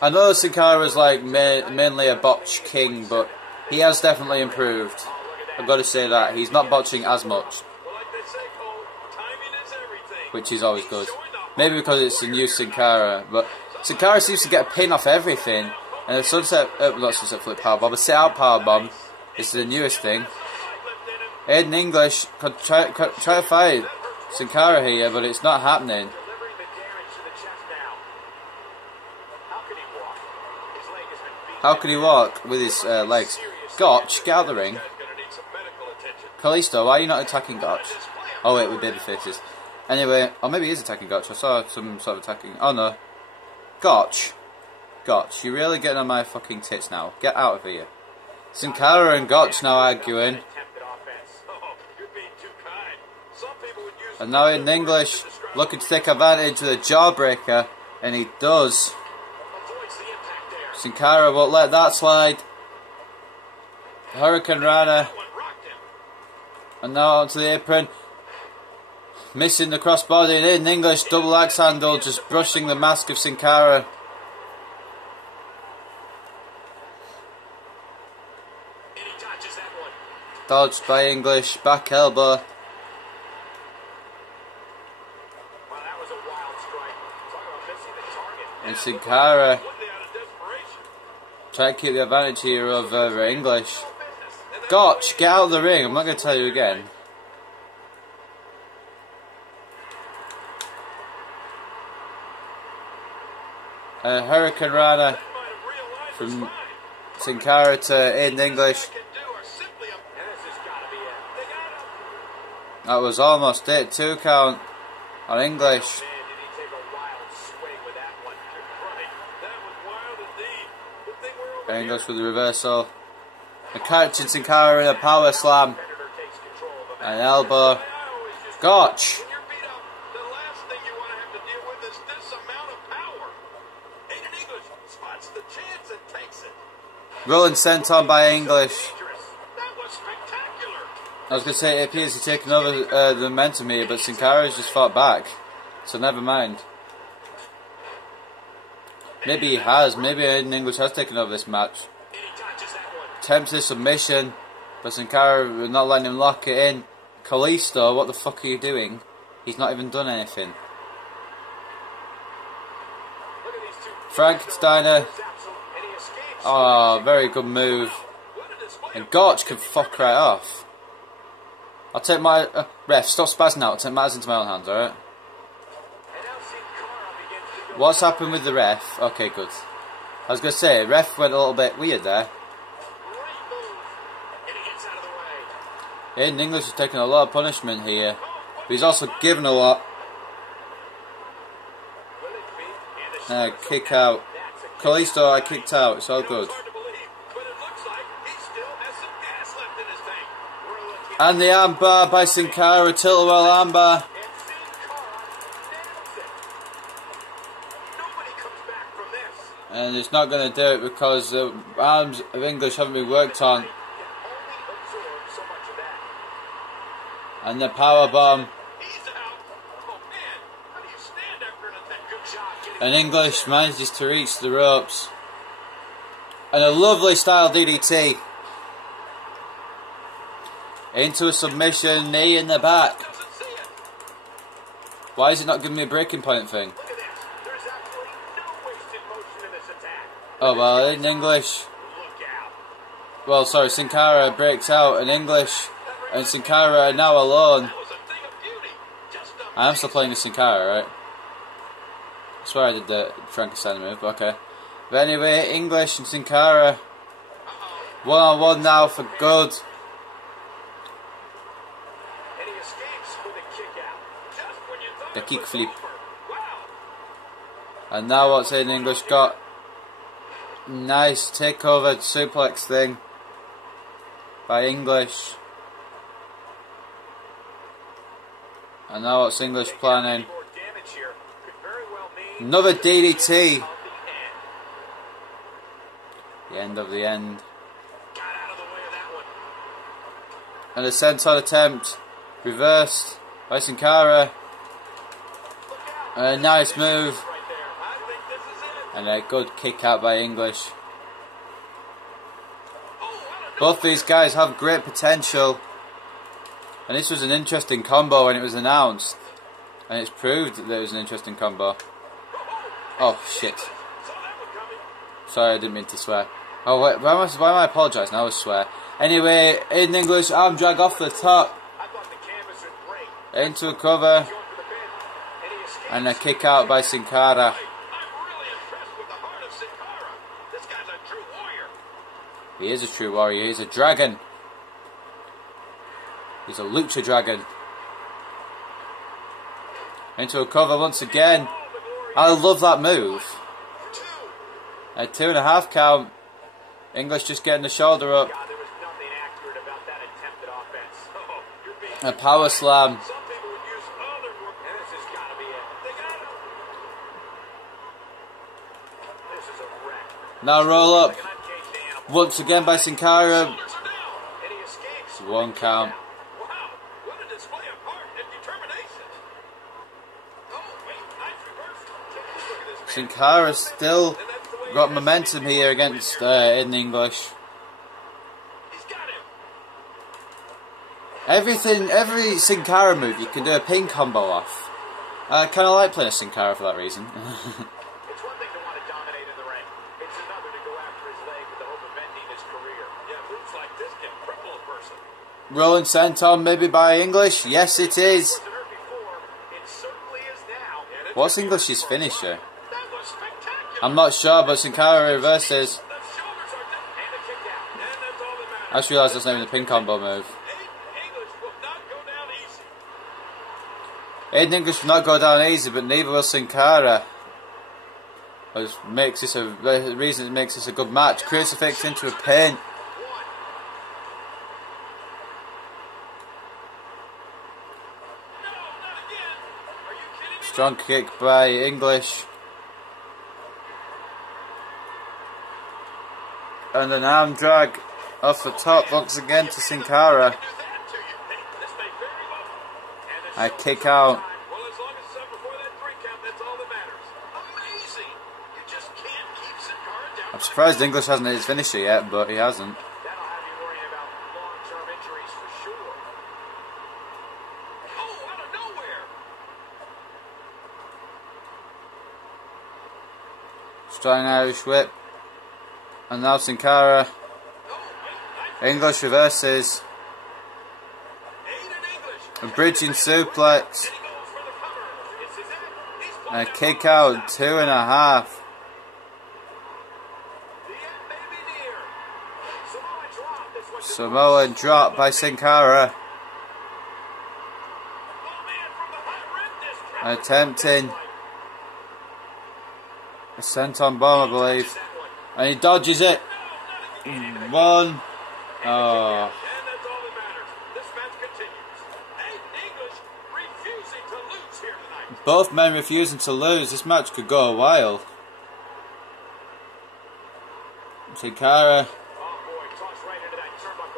I know Sin Cara is like mainly a botch king, but he has definitely improved. I've got to say that. He's not botching as much. Which is always good. Maybe because it's the new Sin Cara, but Sin Cara seems to get a pin off everything. And the not sunset flip powerbomb, a sit out powerbomb is the newest thing. Aiden English could try to fight Sin Cara here, but it's not happening. How can he walk with his legs? Gotch, get out of the ring. Kalisto, why are you not attacking Gotch? Oh wait, with baby faces. Anyway, or maybe he is attacking Gotch. I saw some sort of attacking. Oh no. Gotch. Gotch, you're really getting on my fucking tits now. Get out of here. Sin Cara and Gotch now arguing. And now in English, looking to take advantage of the jawbreaker. And he does. Sin Cara won't let that slide. Hurricane Rana. And now onto the apron. Missing the crossbody, and in English double axe handle, just brushing the mask of Sin Cara. Dodged by English, back elbow. And Sin Cara try to keep the advantage here over English. Gotch, get out of the ring, I'm not going to tell you again. Hurricane Rana from Sin Cara to Aiden English. That was almost it. 2 count on English. English with the reversal. And catching Sin Cara in a power slam. An elbow. Gotch. Rolling senton by English. I was going to say it appears to take over the momentum here, but Sin Cara's just fought back. So never mind. Maybe he has. Maybe Aiden English has taken over this match. Attempted submission, but Sin Cara not letting him lock it in. Kalisto, what the fuck are you doing? He's not even done anything. Frankensteiner. Oh, very good move. And Gotch can fuck right off. I'll take my... ref, stop spazzing out. I'll take matters into my own hands, alright? What's happened with the ref? Okay, good. I was going to say, ref went a little bit weird there. Aiden English is taking a lot of punishment here. But he's also given a lot. Kick out. Kalisto, I kicked out. It's all good. And the armbar by Sin Cara, tilt-a-whirl armbar. And it's not going to do it because the arms of English haven't been worked on. And the power bomb. And English manages to reach the ropes. And a lovely style DDT. Into a submission, knee in the back. Why is it not giving me a breaking point thing? Oh well, Aiden English. Well, sorry, Sin Cara breaks out and English and Sin Cara are now alone. I am still playing as Sin Cara, right? I swear I did the Frankenstein move, but okay. But anyway, English and Sin Cara one-on-one now for good. The kick flip. And now what's Aiden English got? Nice takeover suplex thing by English. And now what's English planning? Another DDT. The end of the end. And a senton attempt. Reversed by Sin Cara. A nice move. And a good kick out by English. Both these guys have great potential. And this was an interesting combo when it was announced. And it's proved that it was an interesting combo. Oh shit. Sorry, I didn't mean to swear. Oh wait, why am I apologising? I always swear. Anyway, Aiden English arm drag off the top. Into a cover. And a kick out by Sin Cara. He is a true warrior. He's a dragon. He's a lucha dragon. Into a cover once again. I love that move. A 2.5 count. English just getting the shoulder up. A power slam. Now roll up. Once again by Sin Cara. It's 1 count. Sin Cara still got momentum here against Aiden English. Every Sin Cara move you can do a pin combo off. I kind of like playing a Sin Cara for that reason. Rolling senton maybe by English. Yes, it is. What's English's finisher? I'm not sure, but Sin Cara reverses. I just realised that's not even the pin combo move. Aiden English will not go down easy, but neither will Sin Cara. Which makes this the reason it makes this a good match. Crucifix into a pin. Strong kick by English. And an arm drag off the top once again to Sin Cara. A kick out. I'm surprised English hasn't hit his finisher yet, but he hasn't. Strong Irish whip. And now Sin Cara. English reverses. A bridging suplex. And a kick out, 2.5. Samoa drop by Sin Cara. Attempting a senton bomb, I believe. And he dodges it. 1. Oh. Both men refusing to lose. This match could go a while. Sin Cara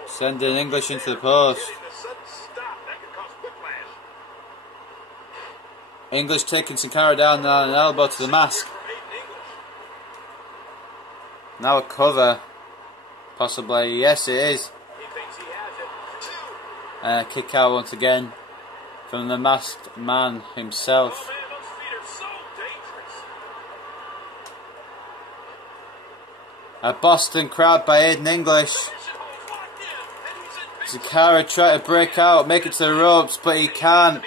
sending English into the post. English taking Sin Cara down and an elbow to the mask. Now a cover. Possibly. Yes, it is. Kick out once again from the masked man himself. Oh, man, those feet are so dangerous. A Boston crab by Aiden English. Sin Cara tried to break out, make it to the ropes, but he can't.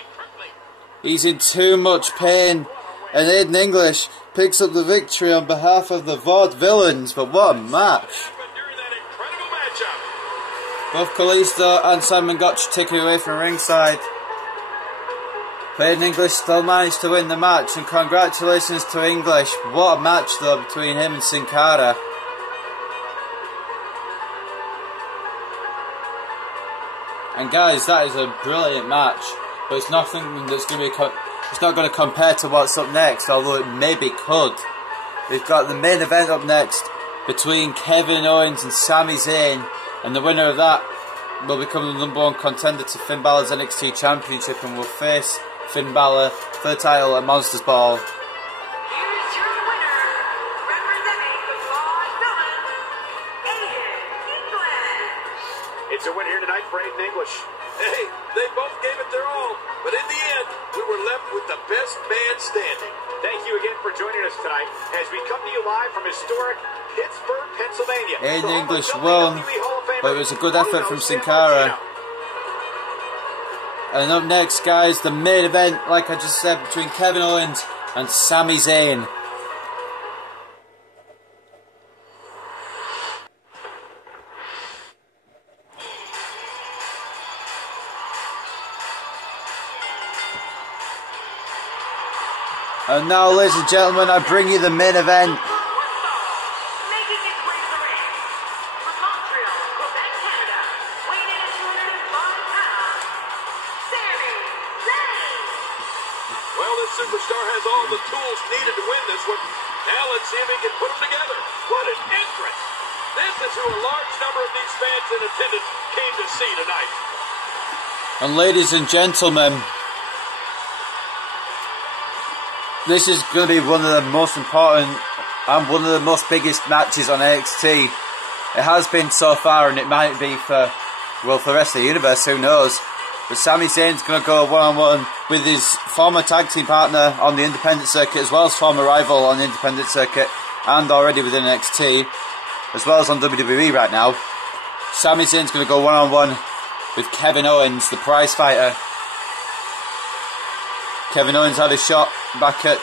He's in too much pain. And Aiden English picks up the victory on behalf of the VOD villains. But what a match. Both Kalisto and Simon Gotch taken away from ringside. But Aiden English still managed to win the match, and congratulations to English. What a match though between him and Sin Cara. And guys, that is a brilliant match, but it's nothing that's going to be. It's not going to compare to what's up next, although it maybe could. We've got the main event up next between Kevin Owens and Sami Zayn. And the winner of that will become the #1 contender to Finn Balor's NXT Championship and will face Finn Balor for the title at Monsters Ball. Here's your winner, representing the VOD villain, Aiden English. It's a win here tonight for Aiden English. Hey, they both gave it their all, but in the end, we were left with the best man standing. Thank you again for joining us tonight as we come to you live from historic Pittsburgh, Pennsylvania. Aiden English won, but it was a good effort from Sin Cara. And up next, guys, the main event, like I just said, between Kevin Owens and Sami Zayn. And now, ladies and gentlemen, I bring you the main event. Making his way to the ring, from Montreal, Quebec, Canada, weighing in at 205 pounds, Sami Zayn. Well, this superstar has all the tools needed to win this one. Now let's see if he can put them together. What an entrance! This is who a large number of these fans in attendance came to see tonight. And ladies and gentlemen, this is going to be one of the most important and one of the most biggest matches on NXT. It has been so far, and it might be for the rest of the universe, who knows. But Sami Zayn's going to go one-on-one with his former tag team partner on the independent circuit, as well as former rival on the independent circuit, and already within NXT, as well as on WWE right now. Sami Zayn's going to go one-on-one with Kevin Owens, the prize fighter. Kevin Owens had a shot back at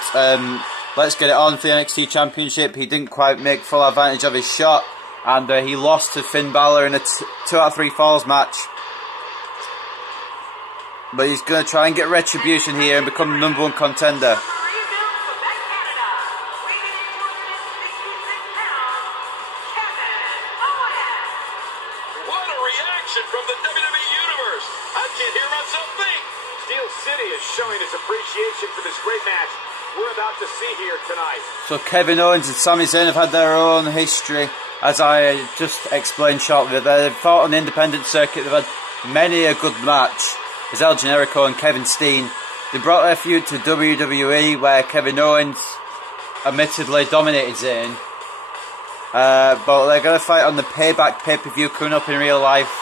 Let's Get It On for the NXT Championship. He didn't quite make full advantage of his shot, and he lost to Finn Balor in a 2 out of 3 falls match. But he's going to try and get retribution here and become the #1 contender. What a reaction from the WWE Universe! I can't hear myself think! Steel City is showing its appreciation for this great match we're about to see here tonight. So Kevin Owens and Sami Zayn have had their own history, as I just explained shortly. They've fought on the independent circuit. They've had many a good match. As El Generico and Kevin Steen. They brought their feud to WWE, where Kevin Owens admittedly dominated Zayn. But they're going to fight on the Payback pay-per-view coming up in real life,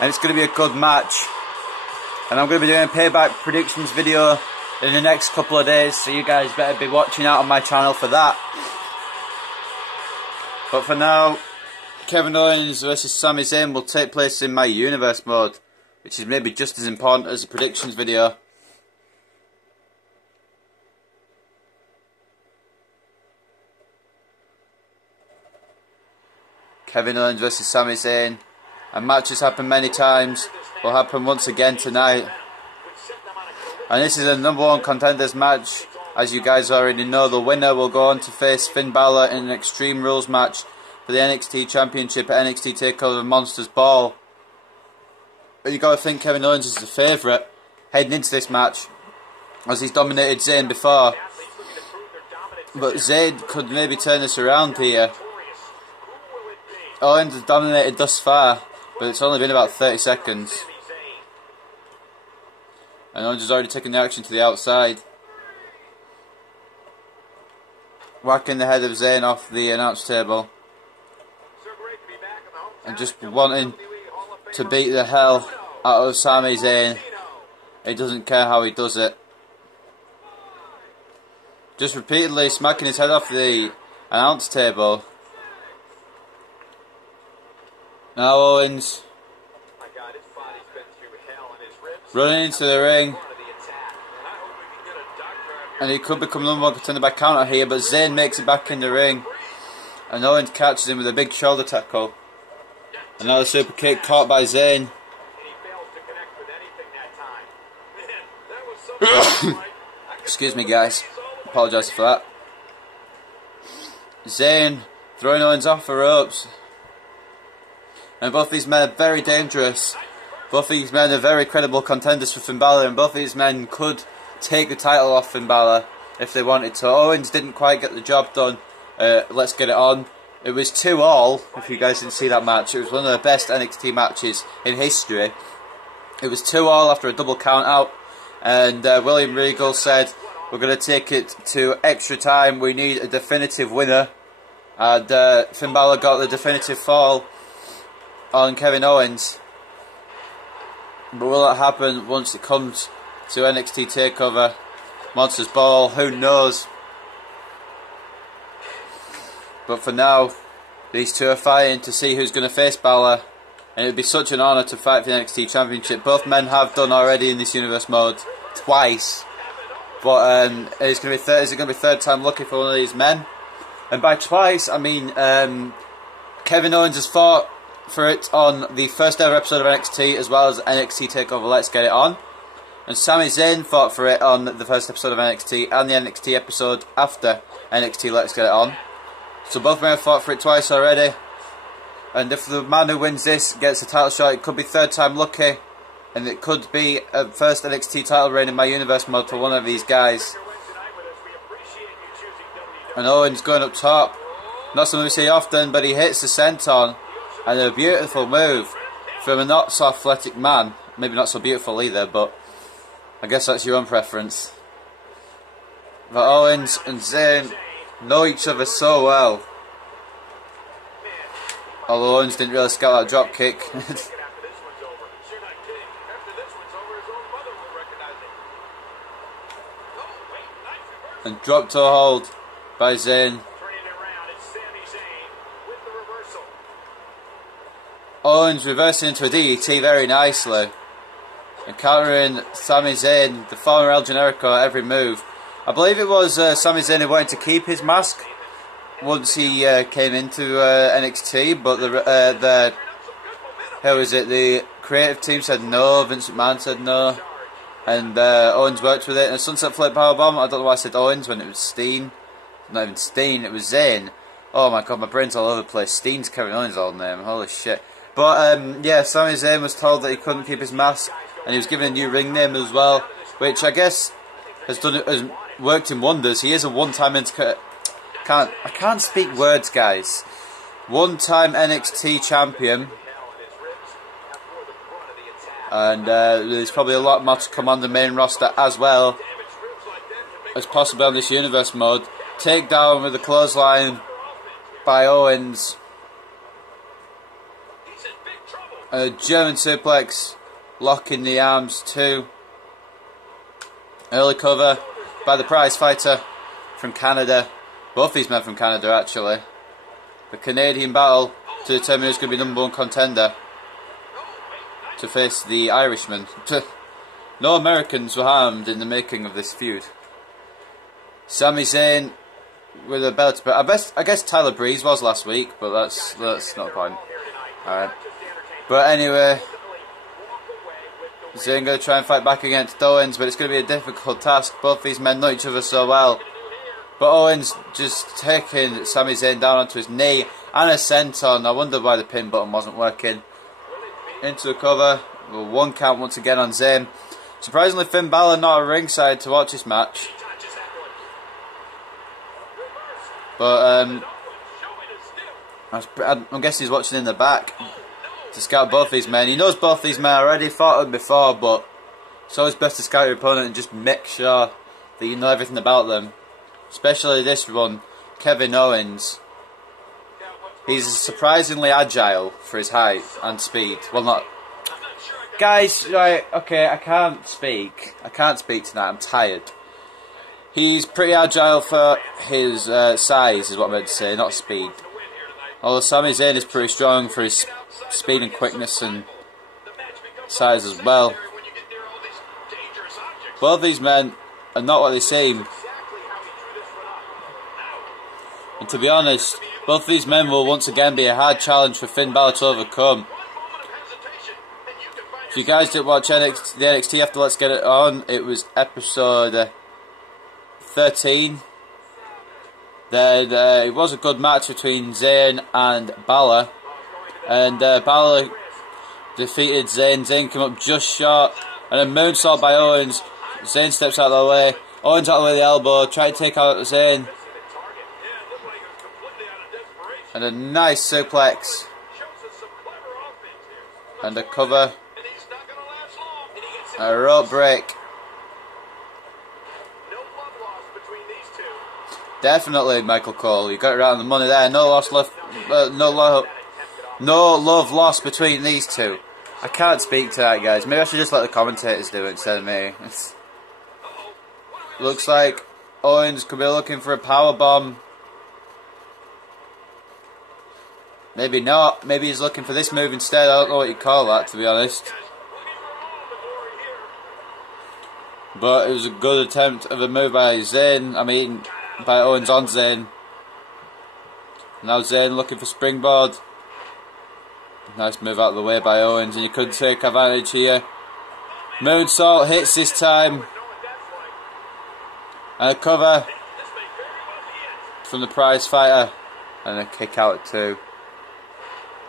and it's going to be a good match. And I'm going to be doing a Payback predictions video in the next couple of days, so you guys better be watching out on my channel for that. But for now, Kevin Owens versus Sami Zayn will take place in my universe mode, which is maybe just as important as the predictions video. Kevin Owens versus Sami Zayn. A match has happened many times, will happen once again tonight. And this is a #1 contenders match. As you guys already know, the winner will go on to face Finn Balor in an Extreme Rules match for the NXT Championship at NXT TakeOver Monsters Ball. But you got to think Kevin Owens is the favourite heading into this match, as he's dominated Zayn before. But Zayn could maybe turn this around here. Owens has dominated thus far, but it's only been about 30 seconds. And Owens has already taken the action to the outside, whacking the head of Zayn off the announce table, and just wanting to beat the hell out of Sami Zayn. He doesn't care how he does it. Just repeatedly smacking his head off the announce table. Now Owens running into the ring. And he could become number one contender by counter here, but Zayn makes it back in the ring. And Owens catches him with a big shoulder tackle. Another super kick caught by Zayn. Excuse me guys, apologise for that. Zayn throwing Owens off the ropes. And both these men are very dangerous. Both these men are very credible contenders for Finn Balor, and both these men could take the title off Finn Balor if they wanted to. Owens didn't quite get the job done. Let's get it on. It was 2-2, if you guys didn't see that match. It was one of the best NXT matches in history. It was 2-2 after a double count out. And William Regal said, we're going to take it to extra time. We need a definitive winner. And Finn Balor got the definitive fall on Kevin Owens. But will that happen once it comes to NXT TakeOver? Monsters Ball, who knows? But for now, these two are fighting to see who's going to face Balor. And it would be such an honour to fight for the NXT Championship. Both men have done already in this universe mode twice. But is it going to be third time lucky for one of these men? And by twice, I mean Kevin Owens has fought for it on the first ever episode of NXT as well as NXT TakeOver Let's Get It On. And Sami Zayn fought for it on the first episode of NXT and the NXT episode after NXT Let's Get It On. So both men have fought for it twice already. And if the man who wins this gets a title shot, it could be third time lucky. And it could be a first NXT title reign in my universe mode for one of these guys. And Owens going up top. Not something we see often, but he hits the senton. And a beautiful move from a not so athletic man. Maybe not so beautiful either, but I guess that's your own preference. But Owens and Zayn know each other so well. Although Owens didn't really scout that drop kick. And drop toe hold by Zayn. Owens reversing into a DDT very nicely. And countering Sami Zayn, the former El Generico, every move. I believe it was Sami Zayn who wanted to keep his mask once he came into NXT, but the creative team said no, Vince McMahon said no, and Owens worked with it. And a sunset flip powerbomb. I don't know why I said Owens when it was Steen. Not even Steen, it was Zayn. Oh my god, my brain's all over the place. Steen's Kevin Owens' old name, holy shit. But yeah, Sami Zayn was told that he couldn't keep his mask, and he was given a new ring name as well, which I guess has worked in wonders. He is a one-time I can't speak words, guys. One-time NXT champion, and there's probably a lot more to come on the main roster as well as possibly on this universe mode. Takedown with a clothesline by Owens. A German suplex, locking the arms too. Early cover by the prize fighter from Canada. Both these men from Canada, actually. The Canadian battle to determine who's going to be number one contender to face the Irishman. No Americans were harmed in the making of this feud. Sami Zayn with a belt. I guess Tyler Breeze was last week, but that's not a point. Alright. But anyway, Zayn going to try and fight back against Owens, but it's going to be a difficult task. Both these men know each other so well. But Owens just taking Sami Zayn down onto his knee and a senton. I wonder why the pin button wasn't working. Into the cover. One count once again on Zayn. Surprisingly, Finn Balor not at ringside to watch this match. But I'm guessing he's watching in the back to scout both these men. He knows both these men already, fought them before, but it's always best to scout your opponent and just make sure that you know everything about them. Especially this one, Kevin Owens. He's surprisingly agile for his height and speed. Well, not Guys, right, okay, I can't speak tonight, I'm tired. He's pretty agile for his size, is what I meant to say, not speed. Although Sami Zayn is pretty strong for his speed and quickness and size as well. Both these men are not what they seem. And to be honest, both these men will once again be a hard challenge for Finn Balor to overcome. If you guys didn't watch the NXT after Let's Get It On, it was episode 13. Then it was a good match between Zayn and Balor. And Balor defeated Zayn. Zayn came up just short. And a moonsault by Owens. Zayn steps out of the way. Owens out of the way of the elbow. Tried to take out Zayn. And a nice suplex. And a cover. A rope break. Definitely, Michael Cole. You got it right on the money there. No loss left. No love lost between these two. I can't speak to that, guys. Maybe I should just let the commentators do it instead of me. Looks like Owens could be looking for a power bomb. Maybe not. Maybe he's looking for this move instead. I don't know what you call that, to be honest. But it was a good attempt of a move by Zayn. I mean, by Owens on Zayn. Now Zayn looking for springboard. Nice move out of the way by Owens, and you could take advantage here. Moonsault hits this time. And a cover from the prize fighter. And a kick out at 2.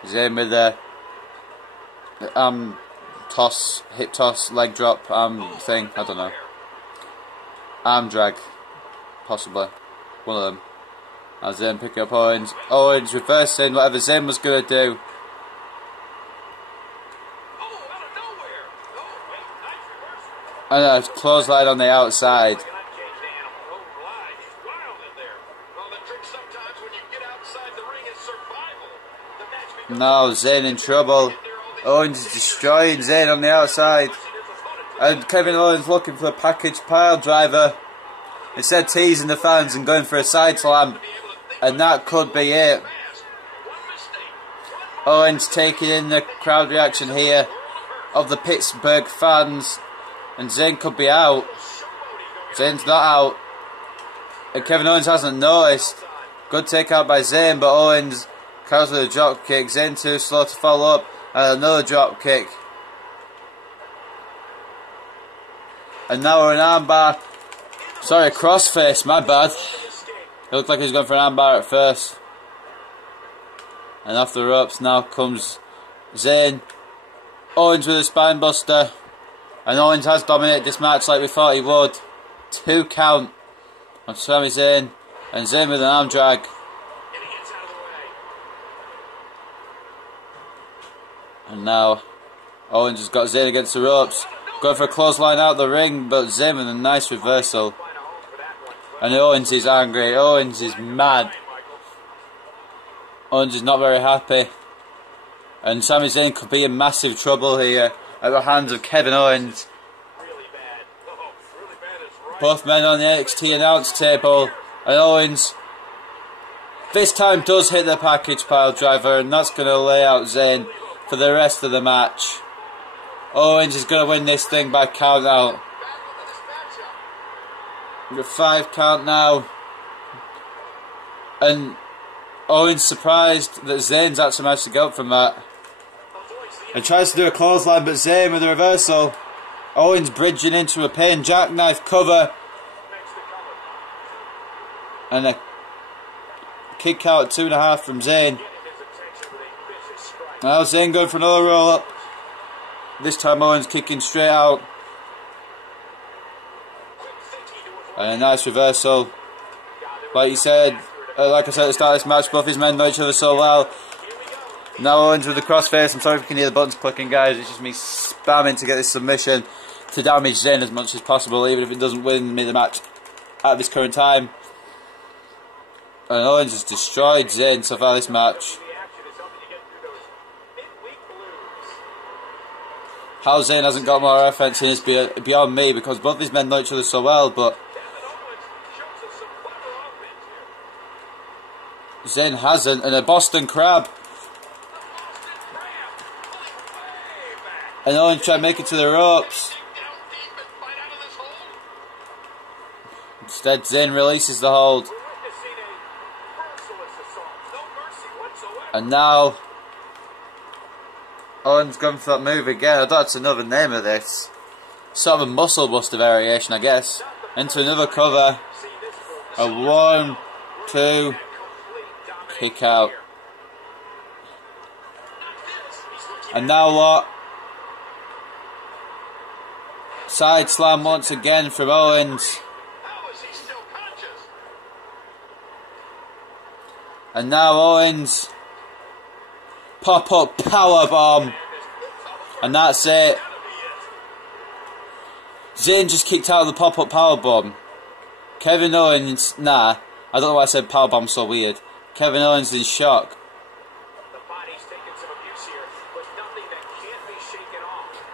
Zayn with the toss, hip toss, leg drop, thing, I don't know. Arm drag, possibly. One of them. Now Zayn picking up Owens. Owens reversing whatever Zayn was going to do. And a clothesline on the outside. Now Zayn in trouble. Owens is destroying Zayn on the outside. And Kevin Owens looking for a package pile driver. Instead teasing the fans and going for a side slam. And that could be it. Owens taking in the crowd reaction here of the Pittsburgh fans. And Zayn could be out. Zayn's not out. And Kevin Owens hasn't noticed. Good takeout by Zayn, but Owens covers with a drop kick. Zayn too slow to follow up. And another drop kick. And now we're an armbar. Sorry, crossface, my bad. It looked like he was going for an armbar at first. And off the ropes now comes Zayn. Owens with a spine buster. And Owens has dominated this match like we thought he would. 2 count on Sami Zayn. And Zayn with an arm drag. And now Owens has got Zayn against the ropes. Going for a clothesline out the ring, but Zayn with a nice reversal. And Owens is angry. Owens is mad. Owens is not very happy. And Sami Zayn could be in massive trouble here at the hands of Kevin Owens. Both men on the NXT announce table. And Owens this time does hit the package pile driver, and that's going to lay out Zayn for the rest of the match. Owens is going to win this thing by count out. We've got 5 count now. And Owens surprised that Zayn's actually managed to get up from that. And tries to do a clothesline, but Zayn with a reversal. Owens bridging into a pin jackknife cover. And a kick out at 2.5 from Zayn. Now Zayn going for another roll up. This time Owens kicking straight out. And a nice reversal. Like I said at the start of this match, both his men know each other so well. Now Owens with the crossface. I'm sorry if you can hear the buttons clicking, guys. It's just me spamming to get this submission to damage Zayn as much as possible, even if it doesn't win me the match at this current time. And Owens has destroyed Zayn so far this match. How Zayn hasn't got more offense in is beyond me, because both these men know each other so well, but Zayn hasn't. And a Boston Crab. And Owens trying to make it to the ropes. Instead, Zayn releases the hold. And now Owens going for that move again. I thought it's another name of this. Sort of a muscle buster variation, I guess. Into another cover. A 1, 2, kick out. And now what? Side slam once again from Owens. And now Owens. Pop-up powerbomb. And that's it. Zayn just kicked out of the pop-up powerbomb. Kevin Owens, I don't know why I said powerbomb so weird. Kevin Owens in shock.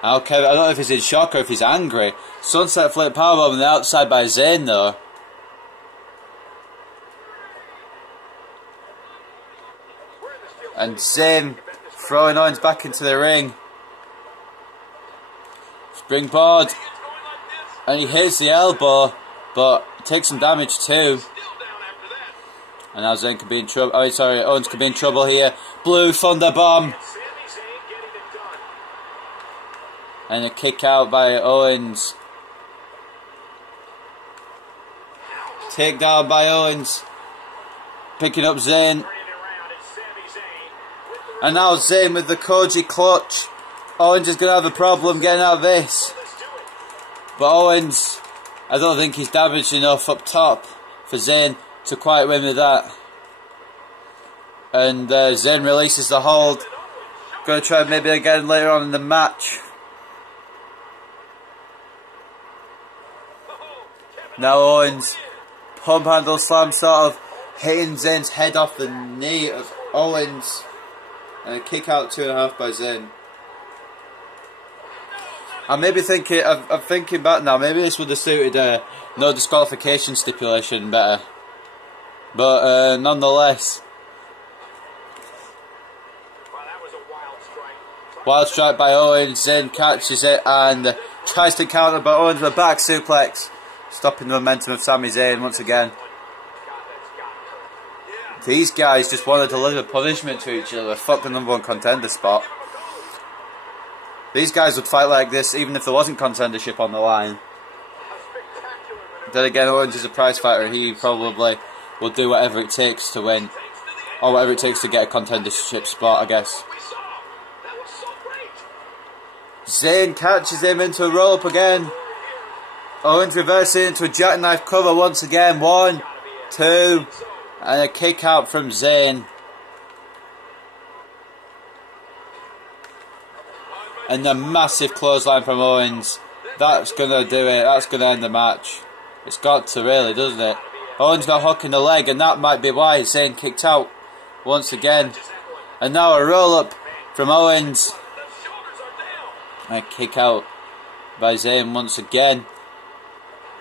I don't know if he's in shock or if he's angry. Sunset flip powerbomb on the outside by Zayn though. And Zayn throwing Owens back into the ring. Springboard. And he hits the elbow, but takes some damage too. And now Zayn could be in trouble. Oh, sorry, Owens could be in trouble here. Blue Thunder Bomb. And a kick out by Owens. Takedown by Owens. Picking up Zayn. And now Zayn with the Koji clutch. Owens is going to have a problem getting out of this. But Owens, I don't think he's damaged enough up top for Zayn to quite win with that. And Zayn releases the hold. Going to try maybe again later on in the match. Now Owens, pump handle slam sort of hitting Zayn's head off the knee of Owens. And a kick out 2.5 by Zayn. I'm thinking back now, maybe this would have suited no disqualification stipulation better. But nonetheless. Wild strike by Owens, Zayn catches it and tries to counter, but Owens with a back suplex. Stopping the momentum of Sami Zayn once again. These guys just want to deliver punishment to each other. Fuck the #1 contender spot. These guys would fight like this even if there wasn't contendership on the line. Then again, Owens is a prize fighter. He probably will do whatever it takes to win. Or whatever it takes to get a contendership spot, I guess. Zayn catches him into a roll-up again. Owens reversing into a jackknife cover once again. 1, 2, and a kick out from Zayn. And a massive clothesline from Owens. That's going to do it. That's going to end the match. It's got to really, doesn't it? Owens got a hook in the leg, and that might be why Zayn kicked out once again. And now a roll-up from Owens. And a kick out by Zayn once again.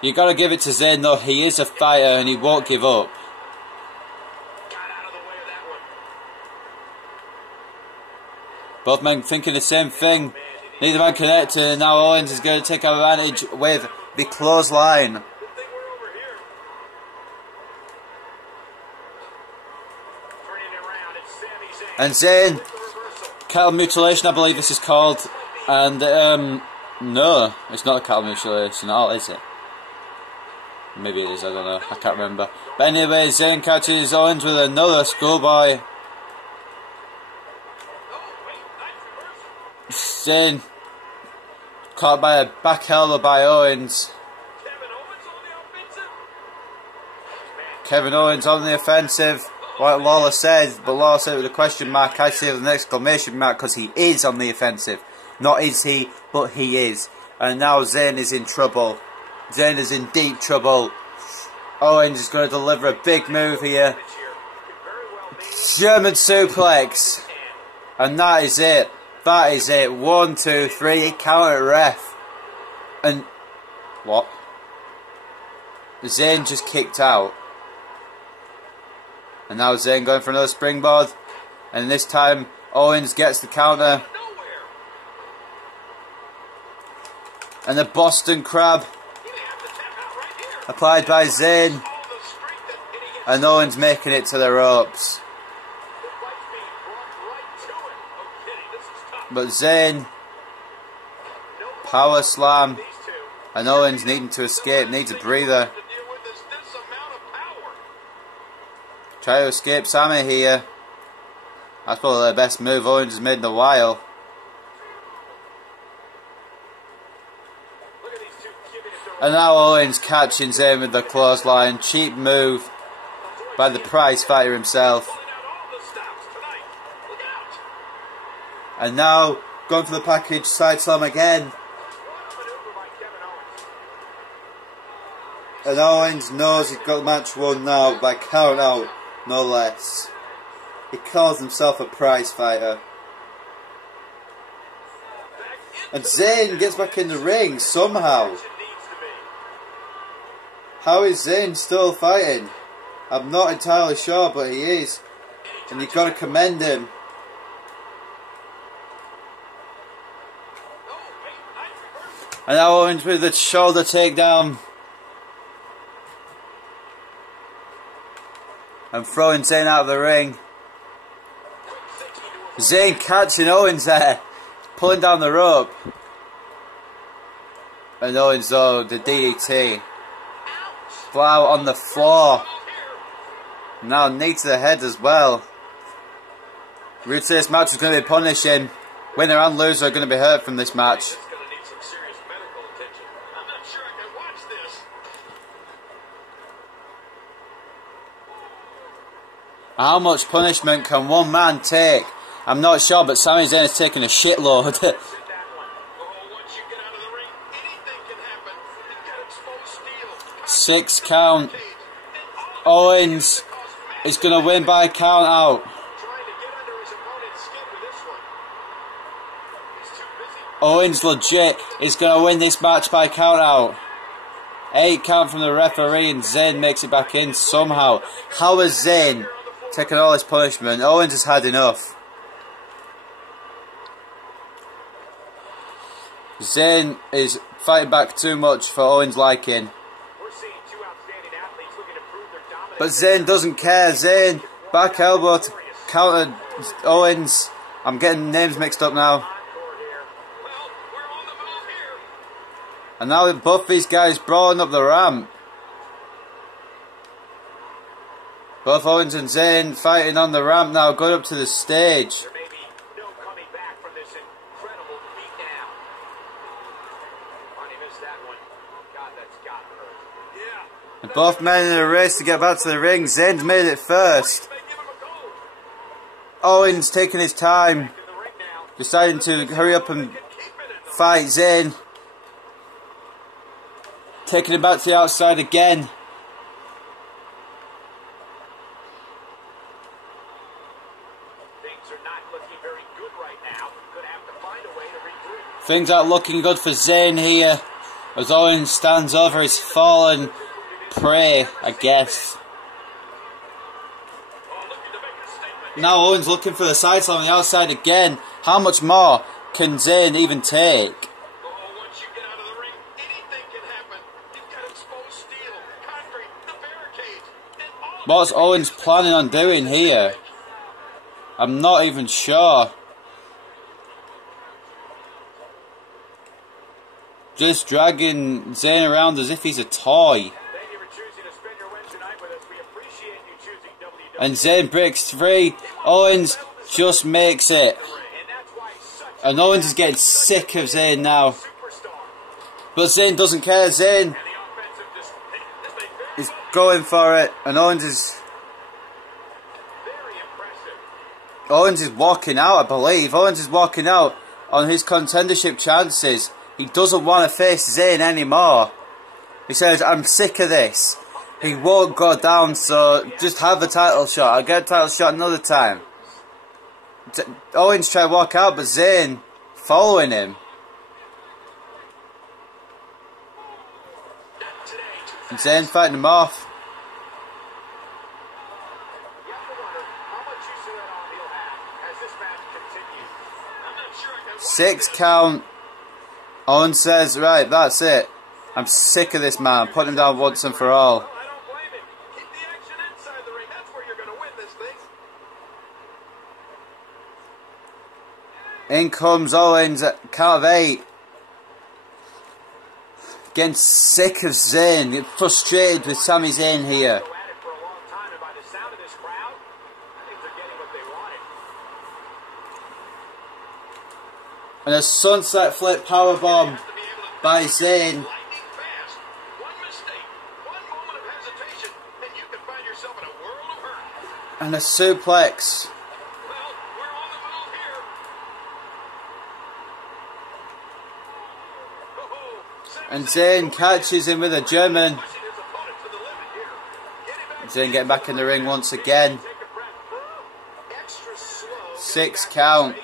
You got to give it to Zayn though. He is a fighter and he won't give up. Both men thinking the same thing. Neither man connected, and now Owens is going to take advantage with the clothesline. And Zayn, cattle mutilation I believe this is called. And no, it's not a cattle mutilation at all, is it? Maybe it is, I don't know, I can't remember. But anyway, Zayn catches Owens with another schoolboy. Zayn caught by a back elbow by Owens. Kevin Owens on the offensive. What Lawler said, but Lawler said with a question mark. I say with an exclamation mark because he is on the offensive. Not is he, but he is. And now Zayn is in trouble. Zayn is in deep trouble. Owens is going to deliver a big move here. German suplex. And that is it. That is it. 1, 2, 3. Counter ref. And what? Zayn just kicked out. And now Zayn going for another springboard. And this time Owens gets the counter. And the Boston Crab applied by Zayn. And Owens making it to the ropes. But Zayn, power slam. And Owens needing to escape, needs a breather. Try to escape Sami here. That's probably the best move Owens has made in a while. And now Owens catching Zayn with the clothesline. Cheap move by the prize fighter himself. And now going for the package side slam again. And Owens knows he's got the match won now by count out, no less. He calls himself a prize fighter. And Zayn gets back in the ring somehow. How is Zayn still fighting? I'm not entirely sure, but he is. And you've got to commend him. And now Owens with the shoulder takedown. And throwing Zayn out of the ring. Zayn catching Owens there. Pulling down the rope. And Owens though, the DDT. Flat on the floor. Now knee to the head as well. Route to this match is going to be punishing. Winner and loser are going to be hurt from this match. How much punishment can one man take? I'm not sure, but Sami Zayn is taking a shitload. 6 count. Owens is going to win by count out. Owens legit is going to win this match by count out. 8 count from the referee and Zayn makes it back in somehow. How is Zayn taking all this punishment? Owens has had enough. Zayn is fighting back too much for Owens' liking. But Zayn doesn't care. Zayn, back elbow to counter Owens. I'm getting names mixed up now. And now both these guys brawling up the ramp. Both Owens and Zayn fighting on the ramp now, going up to the stage. There may be no coming back from this incredible beatdown. Funny, missed that one. God, that's got hurt. Yeah. And both men in a race to get back to the ring. Zayn's made it first. Owens taking his time, deciding to hurry up and fight Zayn. Taking him back to the outside again. Things aren't looking good for Zayn here, as Owens stands over his fallen prey, I guess. Now Owens looking for the side slam on the outside again. How much more can Zayn even take? What's Owens planning on doing here? I'm not even sure. Just dragging Zayn around as if he's a toy. And Zayn breaks 3. Owens just makes it. And Owens is getting sick of Zayn now. But Zayn doesn't care. Zayn is going for it. And Owens is walking out, I believe. Owens is walking out on his contendership chances. He doesn't want to face Zayn anymore. He says, I'm sick of this. He won't go down, so just have a title shot. I'll get a title shot another time. Owens tried to walk out, but Zayn following him. And Zayn fighting him off. 6 count. Owens says, right, that's it. I'm sick of this man. Put him down once and for all. I don't blame him. Keep the action inside the ring. That's where you're going to win this thing. In comes Owens at count of 8. Getting sick of Zayn. Getting frustrated with Sami Zayn here. And a sunset flip powerbomb by Zayn. And a suplex. And Zayn catches him with a German. Zayn getting back in the ring once again. 6 count.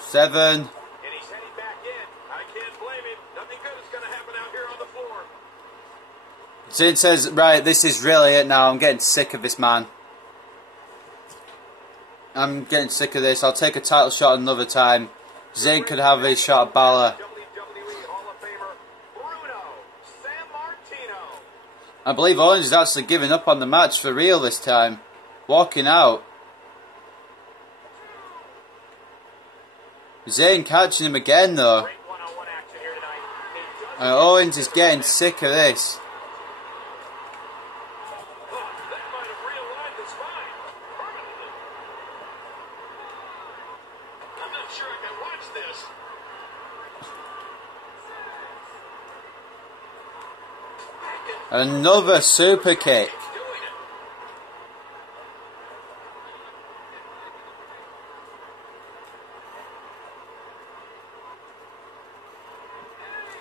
7. Zayn says, right, this is really it now. I'm getting sick of this man. I'm getting sick of this. I'll take a title shot another time. Zayn could have his shot at Balor. WWE Hall of Famer Bruno, Sammartino. I believe Owens is actually giving up on the match for real this time. Walking out. Zayn catching him again though. Great one-on-one action here tonight. And Owens is getting sick of this. That might have realigned the spine permanently. I'm not sure I can watch this. Another super kick.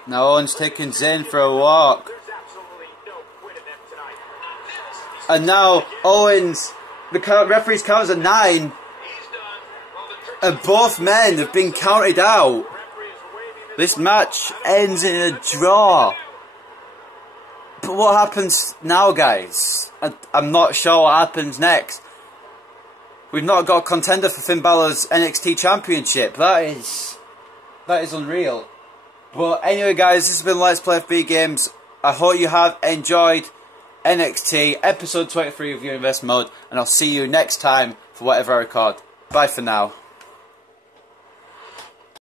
Now Owens taking Zayn for a walk. There's absolutely no quit in them tonight. And now Owens, the referee's counts at 9. He's done. Well, the And both men have been counted out. referee is waving his This match ends in a draw. But what happens now, guys? I'm not sure what happens next. We've not got a contender for Finn Balor's NXT Championship. That is unreal. But anyway, guys, this has been Let's Play FB Games. I hope you have enjoyed NXT episode 23 of Universe Mode, and I'll see you next time for whatever I record. Bye for now.